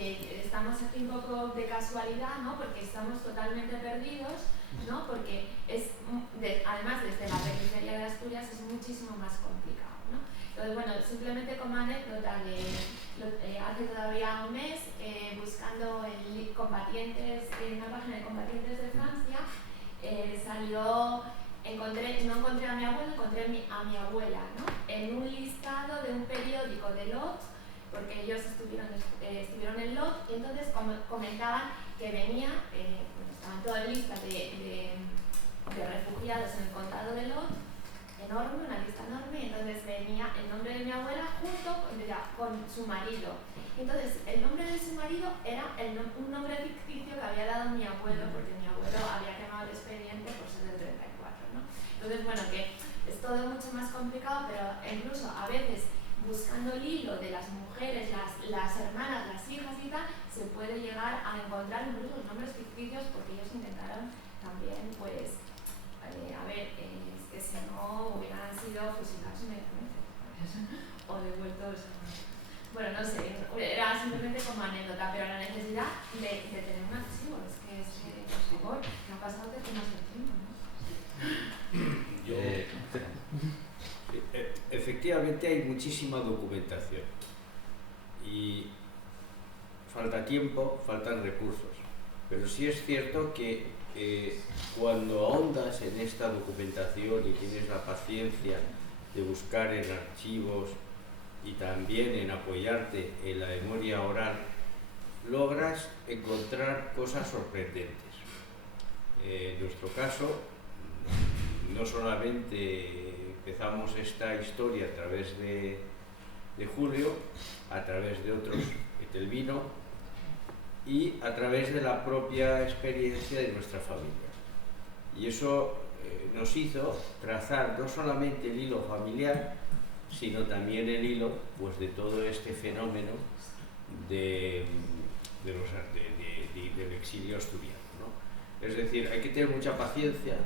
estamos aquí un poco de casualidad, ¿no? Porque estamos totalmente perdidos, ¿no? Porque además desde la periferia de Asturias es muchísimo más complicado, ¿no? Entonces, bueno, simplemente como anécdota, hace todavía un mes, buscando combatientes, en una página de combatientes de Francia, no encontré a mi abuelo, encontré a mi abuela, ¿no? en un listado de un periódico de Lot, porque ellos estuvieron en Lot, y entonces comentaban que venía, estaban todas listas de refugiados en el condado de Lot, enorme, una lista enorme, y entonces venía el nombre de mi abuela junto con su marido. Entonces, el nombre de su marido era un nombre ficticio que había dado mi abuelo, porque mi abuelo había quemado el expediente por ser del 34, ¿no? Entonces, bueno, que es todo mucho más complicado, pero incluso a veces buscando el hilo de las mujeres, las hermanas, las hijas y tal, se puede llegar a encontrar incluso los nombres ficticios, porque ellos intentaron también, pues, a ver, es que si no hubieran sido fusilados inmediatamente o devueltos. Bueno, no sé, era simplemente como anécdota, pero la necesidad de tener un archivo, es que, por favor, que ha pasado de temas del tiempo, ¿no? Efectivamente hay muchísima documentación y falta tiempo, faltan recursos, pero sí es cierto que cuando ahondas en esta documentación y tienes la paciencia de buscar en archivos y también en apoyarte en la memoria oral, logras encontrar cosas sorprendentes. En nuestro caso, no solamente empezamos esta historia a través de Julio, a través de otros, Etelvino, y a través de la propia experiencia de nuestra familia. Y eso nos hizo trazar no solamente el hilo familiar, sino también el hilo, pues, de todo este fenómeno del exilio asturiano, ¿no? Es decir, hay que tener mucha paciencia.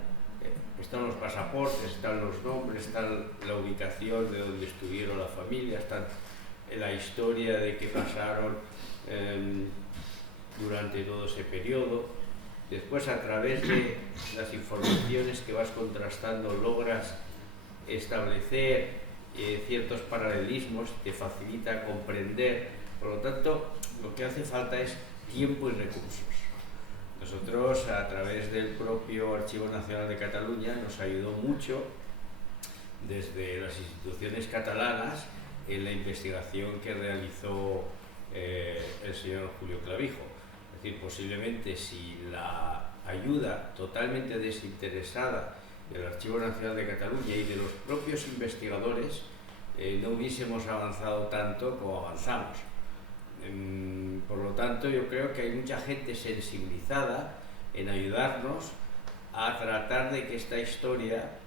Están los pasaportes, están los nombres, está la ubicación de donde estuvieron la familia, está la historia de qué pasaron durante todo ese periodo. Después, a través de las informaciones que vas contrastando, logras establecer ciertos paralelismos, te facilita comprender. Por lo tanto, lo que hace falta es tiempo y recursos. Nosotros, a través del propio Archivo Nacional de Cataluña, nos ayudó mucho desde las instituciones catalanas en la investigación que realizó el señor Julio Clavijo. Es decir, posiblemente si la ayuda totalmente desinteresada del Archivo Nacional de Cataluña y de los propios investigadores, no hubiésemos avanzado tanto como avanzamos. Por lo tanto, yo creo que hay mucha gente sensibilizada en ayudarnos a tratar de que esta historia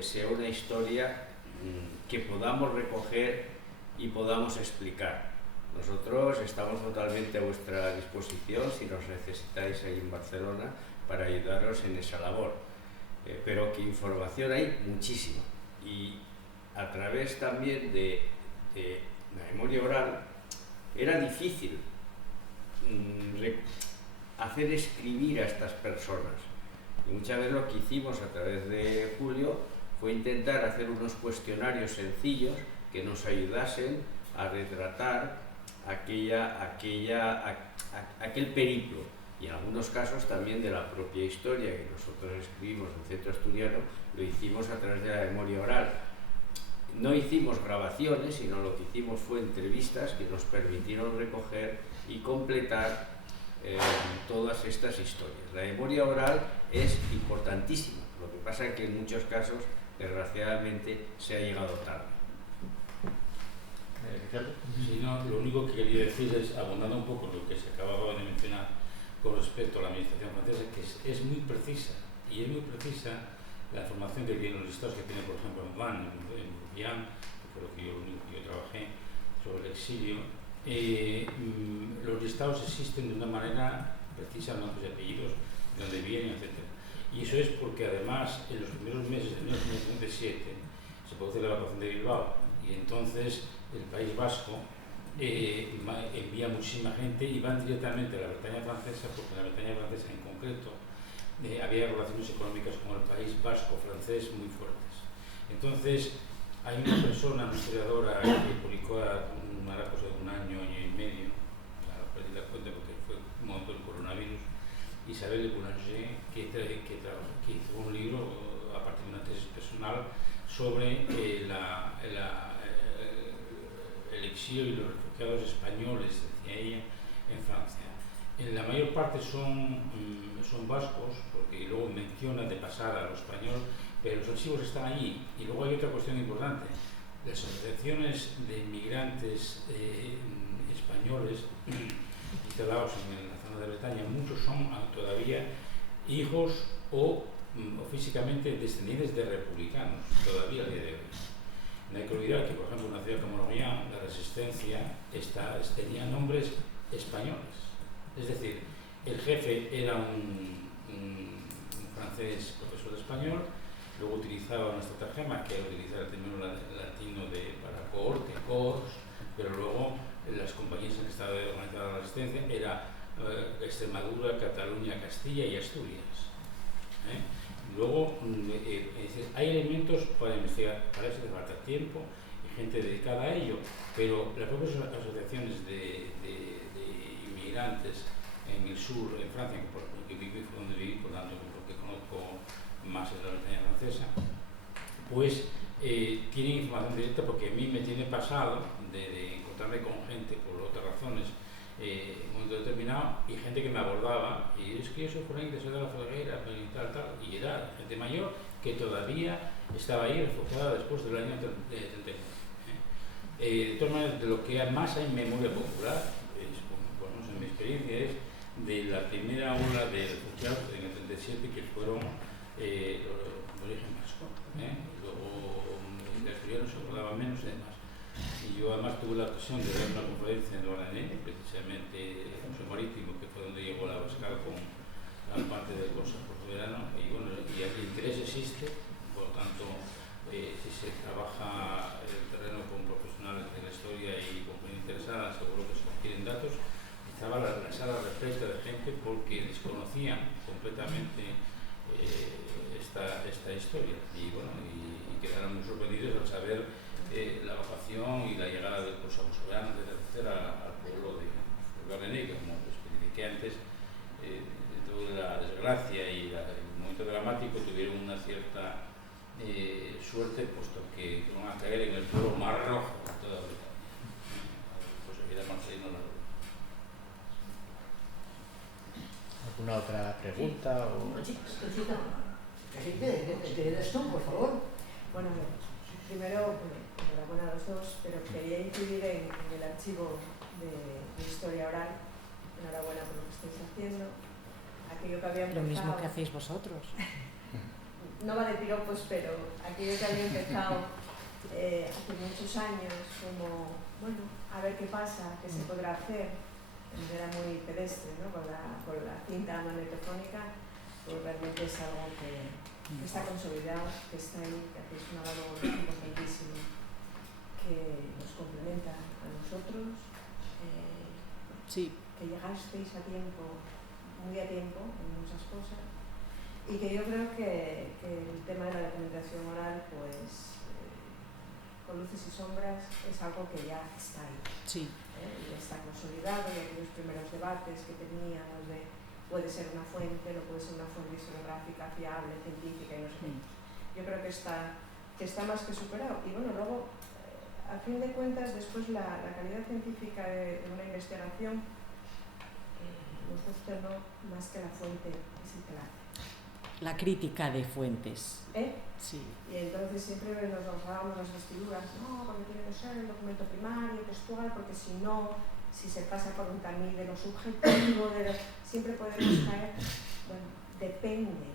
sea una historia que podamos recoger y podamos explicar. Nosotros estamos totalmente a vuestra disposición si nos necesitáis ahí en Barcelona para ayudaros en esa labor. Pero que información hay muchísima, y a través también de la memoria oral era difícil hacer escribir a estas personas, y muchas veces lo que hicimos a través de Julio fue intentar hacer unos cuestionarios sencillos que nos ayudasen a retratar aquel periplo, y en algunos casos también de la propia historia que nosotros escribimos en el Centro Asturiano, lo hicimos a través de la memoria oral. No hicimos grabaciones, sino lo que hicimos fue entrevistas que nos permitieron recoger y completar todas estas historias. La memoria oral es importantísima, lo que pasa es que en muchos casos, desgraciadamente, se ha llegado tarde. Sí, no, lo único que quería decir es, abundando un poco lo que se acababa de mencionar con respecto a la administración francesa, que es muy precisa, y es muy precisa la información que tiene, los listados que tiene, por ejemplo, en Van, en Lupián, que fue lo que yo trabajé sobre el exilio. Los listados existen de una manera precisa, nombres y apellidos, de dónde vienen, etc. Y eso es porque además en los primeros meses de 1997 se produce la evacuación de Bilbao, y entonces el País Vasco envía muchísima gente y van directamente a la Bretaña francesa, porque en la Bretaña francesa en concreto había relaciones económicas con el País Vasco francés muy fuertes. Entonces hay una persona, una historiadora, que publicó una cosa de un año y medio, perdí la cuenta porque fue un momento del coronavirus, Isabelle Boulanger, que hizo un libro a partir de una tesis personal sobre el exilio y los refugiados españoles, decía ella, en Francia. En la mayor parte son vascos, porque luego menciona de pasar a lo español, pero los archivos están allí. Y luego hay otra cuestión importante. Las asociaciones de inmigrantes españoles instalados en la zona de Bretaña, muchos son todavía hijos o físicamente descendientes de republicanos, todavía a día de hoy. No hay que olvidar que, por ejemplo, en una ciudad como Lorient, la Resistencia tenía nombres españoles. Es decir, el jefe era un francés profesor de español, luego utilizaba una estratagema que era utilizar el término latino para cohorte, cohors, pero luego las compañías en que estaba organizada la Resistencia era Extremadura, Cataluña, Castilla y Asturias. Luego, hay elementos para investigar, para eso hace falta tiempo y gente dedicada a ello, pero las propias asociaciones de inmigrantes en el sur, en Francia, que viví, fue donde viví, por tanto, porque conozco más de la Bretaña francesa, pues tienen información directa, porque a mí me tiene pasado de encontrarme con gente por otras razones en un momento determinado, y gente que me abordaba, y es que yo soy forense, soy de la Felguera, y tal, y era gente mayor que todavía estaba ahí refugiada después del año 39. De todas maneras, de lo que más hay en memoria popular, por lo menos en mi experiencia, es de la primera ola de refugiados en el 37, que fueron de origen vasco. Luego la historia no se acordaba menos y demás. Y yo además tuve la ocasión de dar una conferencia en Lorraine, precisamente en Museo Marítimo, que fue donde llegó la Abascal con gran parte del Consejo Soberano, y bueno, y el interés existe, por lo tanto, si se trabaja el terreno con profesionales de la historia y con gente interesada, seguro que se adquieren datos. Estaba la sala repleta de gente porque desconocían completamente esta historia, y bueno, y quedaron muy sorprendidos al saber la evacuación y la llegada del Consejo Soberano, etcétera, al pueblo de Lorraine, que como especifiqué antes, dentro de la desgracia y el momento dramático tuvieron una cierta suerte, puesto que iban a caer en el pueblo más rojo de toda Europa. Pues era Marcelino la duda. ¿Alguna otra pregunta? ¿Te eres tú, por favor? Bueno, primero, enhorabuena a los dos, pero quería incidir en el archivo de historia oral. Enhorabuena por lo que estáis haciendo. Aquello que había empezado... Lo mismo que hacéis vosotros. No va de piropos, pero aquello que había empezado hace muchos años, como, bueno, a ver qué pasa, qué se podrá hacer. Era muy pedestre, ¿no? Con la cinta magnetofónica, pues realmente es algo que está consolidado, que está ahí, que hacéis una labor importantísima, que nos complementa a nosotros, que llegasteis a tiempo, muy a tiempo en muchas cosas, y que yo creo que el tema de la documentación oral, pues con luces y sombras, es algo que ya está ahí. Sí. Y está consolidado, y aquellos primeros debates que teníamos de puede ser una fuente, no puede ser una fuente historiográfica fiable, científica y no sé qué. Yo creo que está más que superado. Y bueno, luego, a fin de cuentas, después la calidad científica de una investigación, nos gusta o no, más que la fuente, es el que la hace. La crítica de fuentes. Sí. Y entonces siempre nos bajábamos las vestiduras, no, porque tiene que ser el documento primario, textual, porque si no, si se pasa por un tamiz de lo subjetivo, siempre podemos caer. Bueno, depende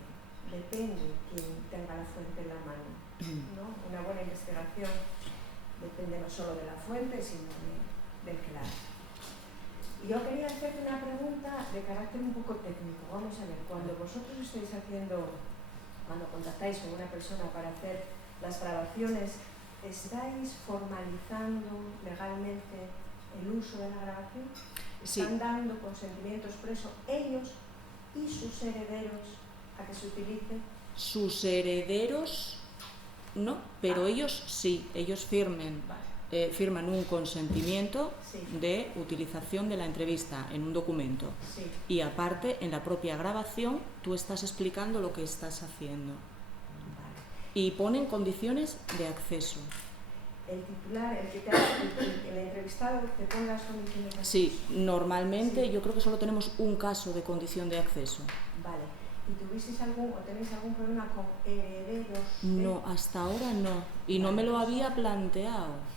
quién tenga la fuente en la mano, ¿no? Una buena investigación depende no solo de la fuente, sino del que la hace. Y yo quería hacerte una pregunta de carácter un poco técnico. Vamos a ver, cuando vosotros estáis cuando contactáis con una persona para hacer las grabaciones, ¿estáis formalizando legalmente el uso de la grabación? ¿Están dando consentimiento expreso ellos y sus herederos a que se utilice? Sus herederos no, pero ellos sí, ellos firman un consentimiento de utilización de la entrevista en un documento. Y aparte, en la propia grabación, tú estás explicando lo que estás haciendo. y ponen condiciones de acceso. El titular, el entrevistado te pone las condiciones de acceso. Sí, normalmente yo creo que solo tenemos un caso de condición de acceso. Vale. ¿Y tuvisteis algún o tenéis algún problema con herederos? No, hasta ahora no. Y no me lo había planteado.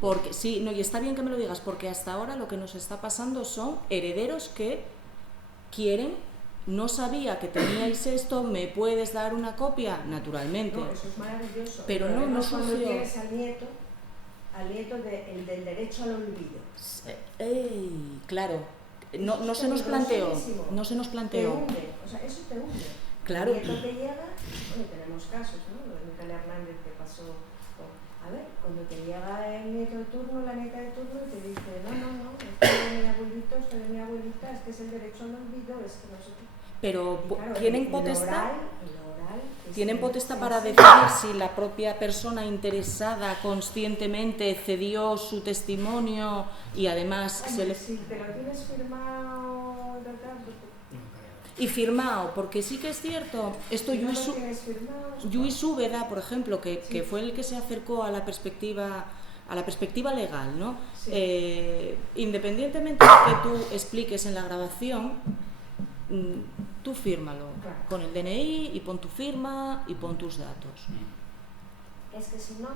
Porque sí, no, y está bien que me lo digas, porque hasta ahora lo que nos está pasando son herederos que quieren, no sabía que teníais esto, ¿me puedes dar una copia? Naturalmente. No, eso es maravilloso. Pero no surgió. Cuando tienes al nieto del derecho al olvido. Claro, no se nos planteó. No se nos planteó. Te hunde, o sea, eso te hunde. Claro. El nieto te llega, bueno, tenemos casos, ¿no? Lo de Natalia Hernández que pasó. A ver, cuando te llega el nieto de turno, la nieta de turno, y te dice, no, esto de mi abuelito, esto de mi abuelita, es que es el derecho al olvido, es que nosotros... Pero claro, tienen potestad, tienen potestad para decir si la propia persona interesada conscientemente cedió su testimonio y además si te lo tienes firmado, ¿verdad? Y firmado, porque sí que es cierto, esto Lluís Úbeda, por ejemplo, que fue el que se acercó a la perspectiva legal, ¿no? Sí. Independientemente de que tú expliques en la grabación, tú fírmalo, claro, con el DNI y pon tu firma y pon tus datos. Es que si no,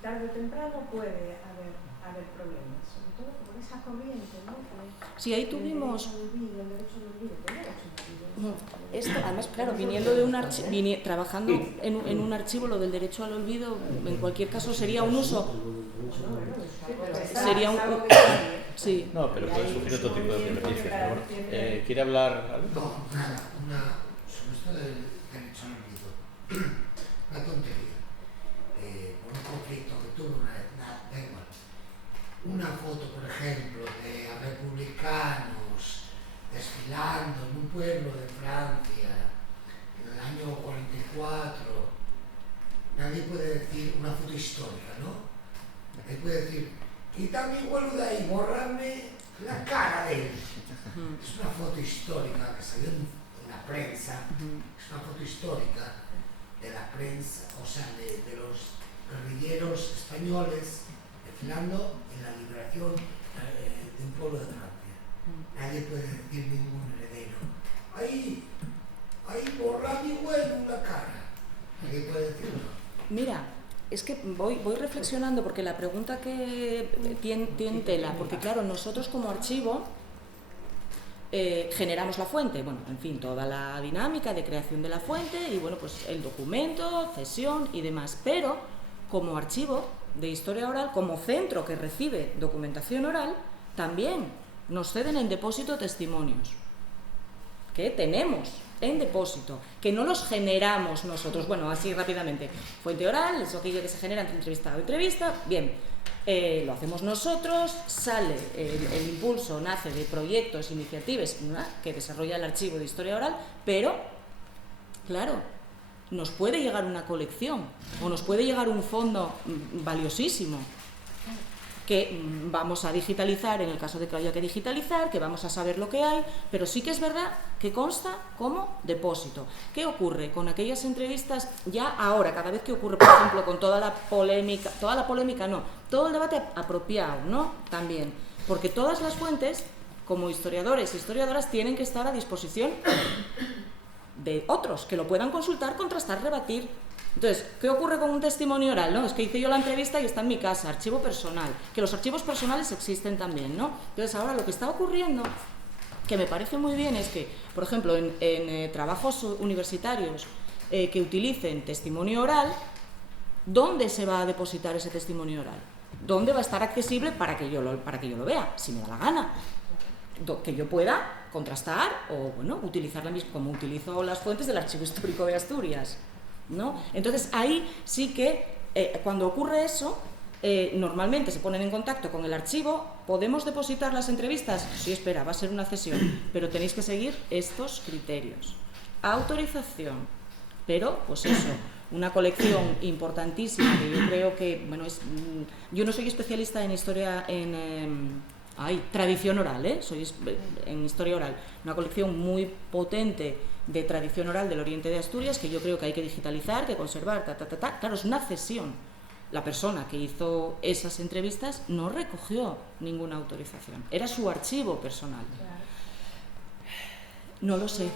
tarde o temprano puede haber problemas, sobre todo por esa corriente, ¿no? Sí, ahí tuvimos... El derecho al olvido. Esto, además, claro, viniendo de un trabajando en un archivo, lo del derecho al olvido, en cualquier caso sería un uso. Sería un... Sí. No, pero puede surgir otro tipo de beneficios. ¿Quiere hablar algo? No, sobre esto del derecho al olvido. Una tontería. Por un conflicto que tuve una vez, da igual. Una foto, por ejemplo, de republicanos desfilando en un pueblo de Francia en el año 44. Nadie puede decir una foto histórica, ¿no? Nadie puede decir, quita mi vuelo de ahí, borrarme la cara de él. Es una foto histórica que salió en la prensa, es una foto histórica de la prensa, o sea, de los guerrilleros españoles desfilando en la liberación de un pueblo de Francia. Nadie puede decir ningún heredero. Ahí borra mi vuelo la cara. Nadie puede decirlo. Mira, es que voy reflexionando porque la pregunta que tiene tela, porque claro, nosotros como archivo generamos la fuente, bueno, en fin, toda la dinámica de creación de la fuente y bueno, pues el documento, cesión y demás, pero como archivo de historia oral, como centro que recibe documentación oral, también nos ceden en depósito testimonios que tenemos en depósito, que no los generamos nosotros, bueno, así rápidamente, fuente oral, es aquello que se genera entre entrevistado y entrevista, bien, lo hacemos nosotros, sale, el impulso nace de proyectos, iniciativas, ¿no?, que desarrolla el archivo de historia oral, pero, claro, nos puede llegar una colección o nos puede llegar un fondo valiosísimo que vamos a digitalizar en el caso de que haya que digitalizar, que vamos a saber lo que hay, pero sí que es verdad que consta como depósito. ¿Qué ocurre con aquellas entrevistas ya ahora, cada vez que ocurre, por ejemplo, con toda la polémica no, todo el debate apropiado, ¿no? También, porque todas las fuentes, como historiadores e historiadoras, tienen que estar a disposición de otros, que lo puedan consultar, contrastar, rebatir. Entonces, ¿qué ocurre con un testimonio oral? ¿No? Es que hice yo la entrevista y está en mi casa, archivo personal, que los archivos personales existen también, ¿no? Entonces, ahora lo que está ocurriendo, que me parece muy bien, es que, por ejemplo, en trabajos universitarios que utilicen testimonio oral, ¿dónde se va a depositar ese testimonio oral? ¿Dónde va a estar accesible para que yo lo vea, si me da la gana? Que yo pueda contrastar o, bueno, utilizarla misma, como utilizo las fuentes del Archivo Histórico de Asturias, ¿no? Entonces ahí sí que cuando ocurre eso, normalmente se ponen en contacto con el archivo. ¿Podemos depositar las entrevistas? Sí, espera, va a ser una cesión, pero tenéis que seguir estos criterios. Autorización, pero pues eso, una colección importantísima que yo creo que, bueno, yo no soy especialista en historia, en Hay tradición oral, sois en historia oral, una colección muy potente de tradición oral del oriente de Asturias que yo creo que hay que digitalizar, que conservar, Claro, es una cesión. La persona que hizo esas entrevistas no recogió ninguna autorización, era su archivo personal. No lo sé.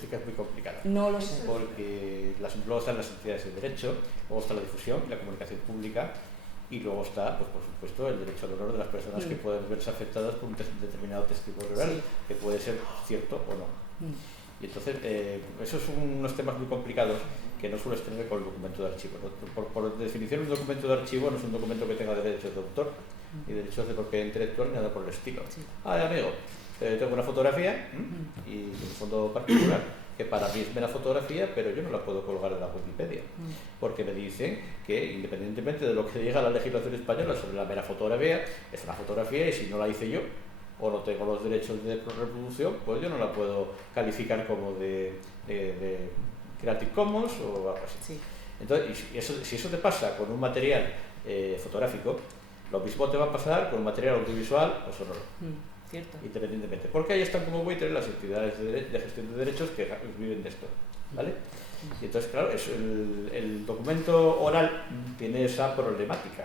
Sí que es muy complicado. No lo sé. Porque luego están las entidades de derecho, luego está la difusión, la comunicación pública, y luego está, pues por supuesto, el derecho al honor de las personas que pueden verse afectadas por un determinado testimonio oral, que puede ser cierto o no. Y entonces, esos son unos temas muy complicados que no sueles tener con el documento de archivo, ¿no? Por definición, un documento de archivo no es un documento que tenga derechos de autor y derechos de propiedad intelectual ni nada por el estilo. Ay, amigo, tengo una fotografía y un fondo particular que para mí es mera fotografía, pero yo no la puedo colgar en la Wikipedia, porque me dicen que independientemente de lo que diga la legislación española sobre la mera fotografía, es una fotografía y si no la hice yo o no tengo los derechos de reproducción, pues yo no la puedo calificar como de Creative Commons o algo así. Entonces, si eso te pasa con un material fotográfico, lo mismo te va a pasar con un material audiovisual o sonoro. Cierto. Independientemente, porque ahí están como buitres las entidades de gestión de derechos que viven de esto, ¿vale? Y entonces, claro, el documento oral tiene esa problemática,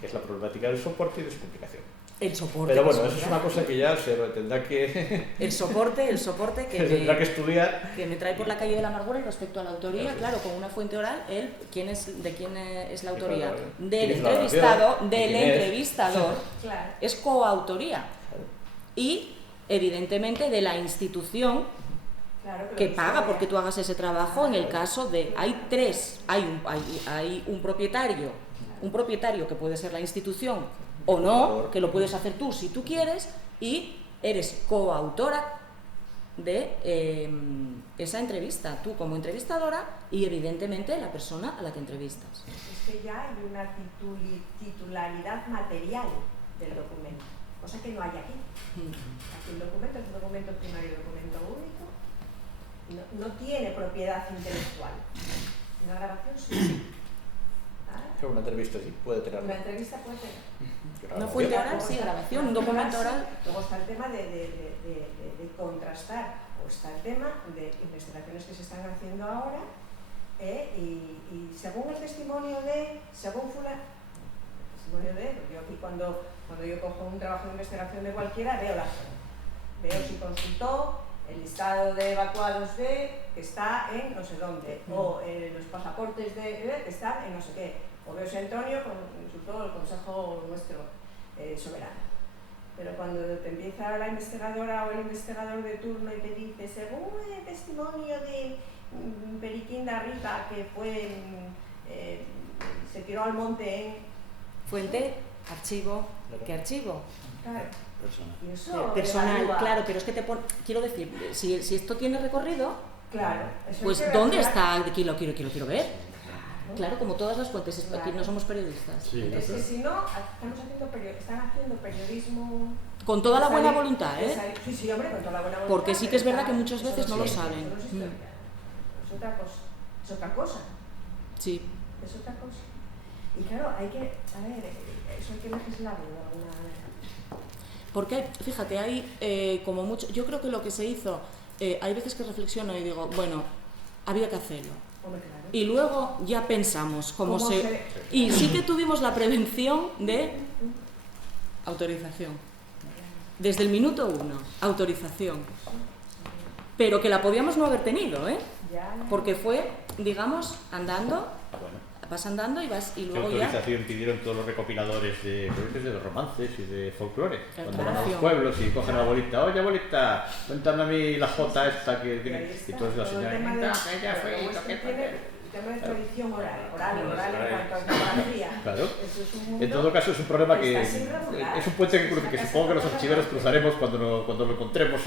que es la problemática del soporte y de su publicación. El soporte. Pero bueno, eso es una cosa que ya se tendrá que... El soporte que tendrá que estudiar. Que me trae por la calle de la amargura y respecto a la autoría, claro, con una fuente oral, ¿de quién es la autoría? Del entrevistador, Claro. Es coautoría. Y, evidentemente, de la institución que paga porque tú hagas ese trabajo en el caso de... Hay un propietario que puede ser la institución o no, que lo puedes hacer tú si tú quieres, y eres coautora de esa entrevista, tú como entrevistadora y evidentemente la persona a la que entrevistas. Es que ya hay una titularidad material del documento, cosa que no hay aquí. Aquí el documento es un documento primario, documento único, no tiene propiedad intelectual. Una grabación sí. Pero una entrevista sí puede tener. Una entrevista puede tener. Una fuente oral, sí, grabación, un documento oral. Luego está el tema de contrastar, o está el tema de investigaciones que se están haciendo ahora, y según el testimonio yo aquí cuando yo cojo un trabajo de investigación de cualquiera, veo la zona. Veo si consultó el listado de evacuados que está en no sé dónde, o los pasaportes que están en no sé qué, o veo si Antonio consultó el consejo nuestro soberano. Pero cuando te empieza la investigadora o el investigador de turno y te dice, según el testimonio de Periquín de Arriba, que se tiró al monte en... Fuente, archivo, ¿qué archivo? Claro. Y eso personal, claro, pero es que quiero decir, si esto tiene recorrido, claro, pues ¿dónde está? Aquí lo quiero ver. Claro, como todas las fuentes, aquí no somos periodistas. Sí. Es que si no, están haciendo periodismo... Con toda la buena voluntad, Sí, hombre, con toda la buena voluntad. Porque sí que es verdad que muchas veces no lo saben. Es otra cosa. Sí. Es otra cosa. Y claro, eso hay que legislarlo de alguna manera. Porque, fíjate, hay como mucho... Yo creo que lo que se hizo, hay veces que reflexiono y digo, bueno, había que hacerlo. Hombre, claro. Y luego ya pensamos y sí que tuvimos la prevención de autorización. Desde el minuto 1, autorización. Pero que la podíamos no haber tenido, porque fue, digamos, andando... Vas andando y luego ¿qué autorización pidieron todos los recopiladores de romances y de folclore? Cuando van a los pueblos y cogen a la abuelita, oye abuelita, cuéntame a mí la jota esta que tiene... Y entonces la señora, el tema de tradición oral en cuanto a fotografía. Claro. En todo caso es un problema que es un puente que supongo que los archiveros cruzaremos cuando lo encontremos.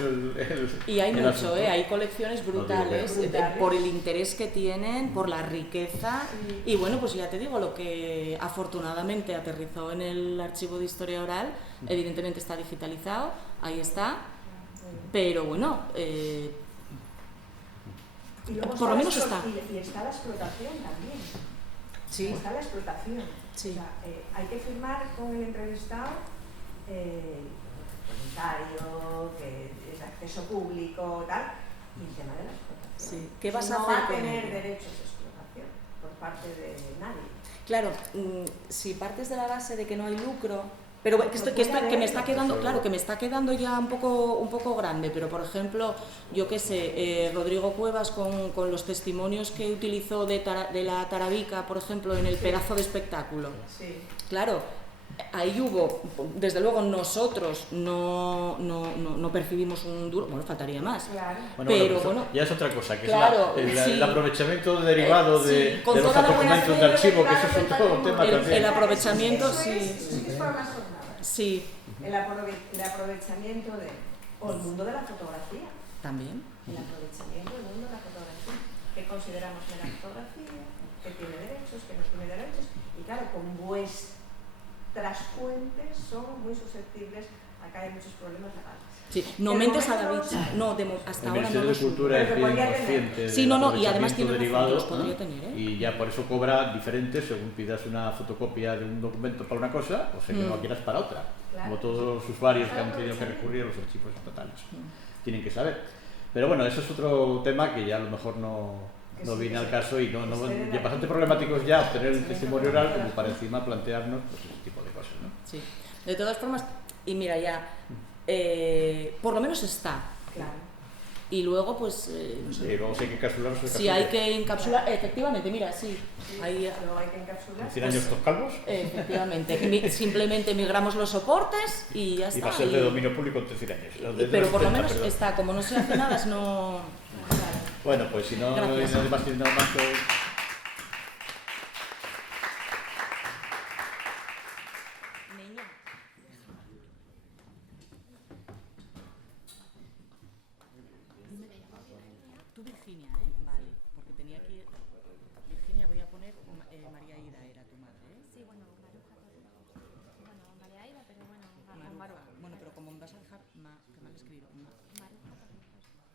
Y hay mucho, hay colecciones brutales por el interés que tienen, por la riqueza. Y bueno, pues ya te digo, lo que afortunadamente aterrizó en el archivo de historia oral, evidentemente está digitalizado, ahí está, pero bueno... Y luego por lo menos está. Y está la explotación también. Sí. Está la explotación. Sí. O sea, hay que firmar con el entrevistado voluntario, que es de acceso público, tal, y el tema de la explotación. Sí. ¿Qué vas a no hacer va a con tener ello? derechos de explotación por parte de nadie. Claro, si partes de la base de que no hay lucro, pero que me está quedando, claro, que me está quedando ya un poco grande, pero por ejemplo, yo qué sé, Rodrigo Cuevas con los testimonios que utilizó de la Tarabica, por ejemplo, en el pedazo de espectáculo. Sí. Claro, ahí hubo, desde luego nosotros no percibimos un duro, bueno, faltaría más, claro. Pero pues bueno, ya es otra cosa, que claro, es sí. el aprovechamiento derivado de los documentos de archivo, que eso es otro tema también. El aprovechamiento, Eso sí. es para las jornadas. Sí. El aprovechamiento o el mundo de la fotografía. También. El aprovechamiento del mundo de la fotografía. ¿Qué consideramos en la fotografía? ¿Qué tiene derechos? ¿Qué no tiene derechos? Y claro, con vuestras fuentes son muy susceptibles a que haya muchos problemas legales. Sí, no mentes a David, no, hasta ahora no El Ministerio de Cultura es bien consciente sí, no, y además del tiene derivado, los podría tener, ¿eh? Y ya por eso cobra diferente según pidas una fotocopia de un documento para una cosa o sea que no la quieras para otra, como todos los usuarios que han tenido que recurrir a los archivos estatales tienen que saber. Pero bueno, eso es otro tema que ya a lo mejor no viene al caso y ya bastante problemático es ya obtener un testimonio oral como para encima plantearnos pues, ese tipo de cosas, ¿no? Sí, de todas formas, y mira ya, por lo menos está. Claro. Y luego pues... sí, luego si hay que encapsularlo, si hay que encapsular, efectivamente, mira, sí. Ahí, luego hay que encapsular. 100 años estos calvos. Efectivamente, simplemente migramos los soportes y ya está. Y va a ser de dominio público en 100 años. Pero por lo menos está, como no se hace nada, es no... Bueno, pues si no hay nada más que... Tú Virginia, ¿eh? Vale, porque tenía que... Virginia, voy a poner... María Ida era tu madre, ¿eh? Sí, bueno, Maruja, bueno, María Ida, pero bueno, Maruja. Bueno, pero como me vas a dejar, que mal escribo,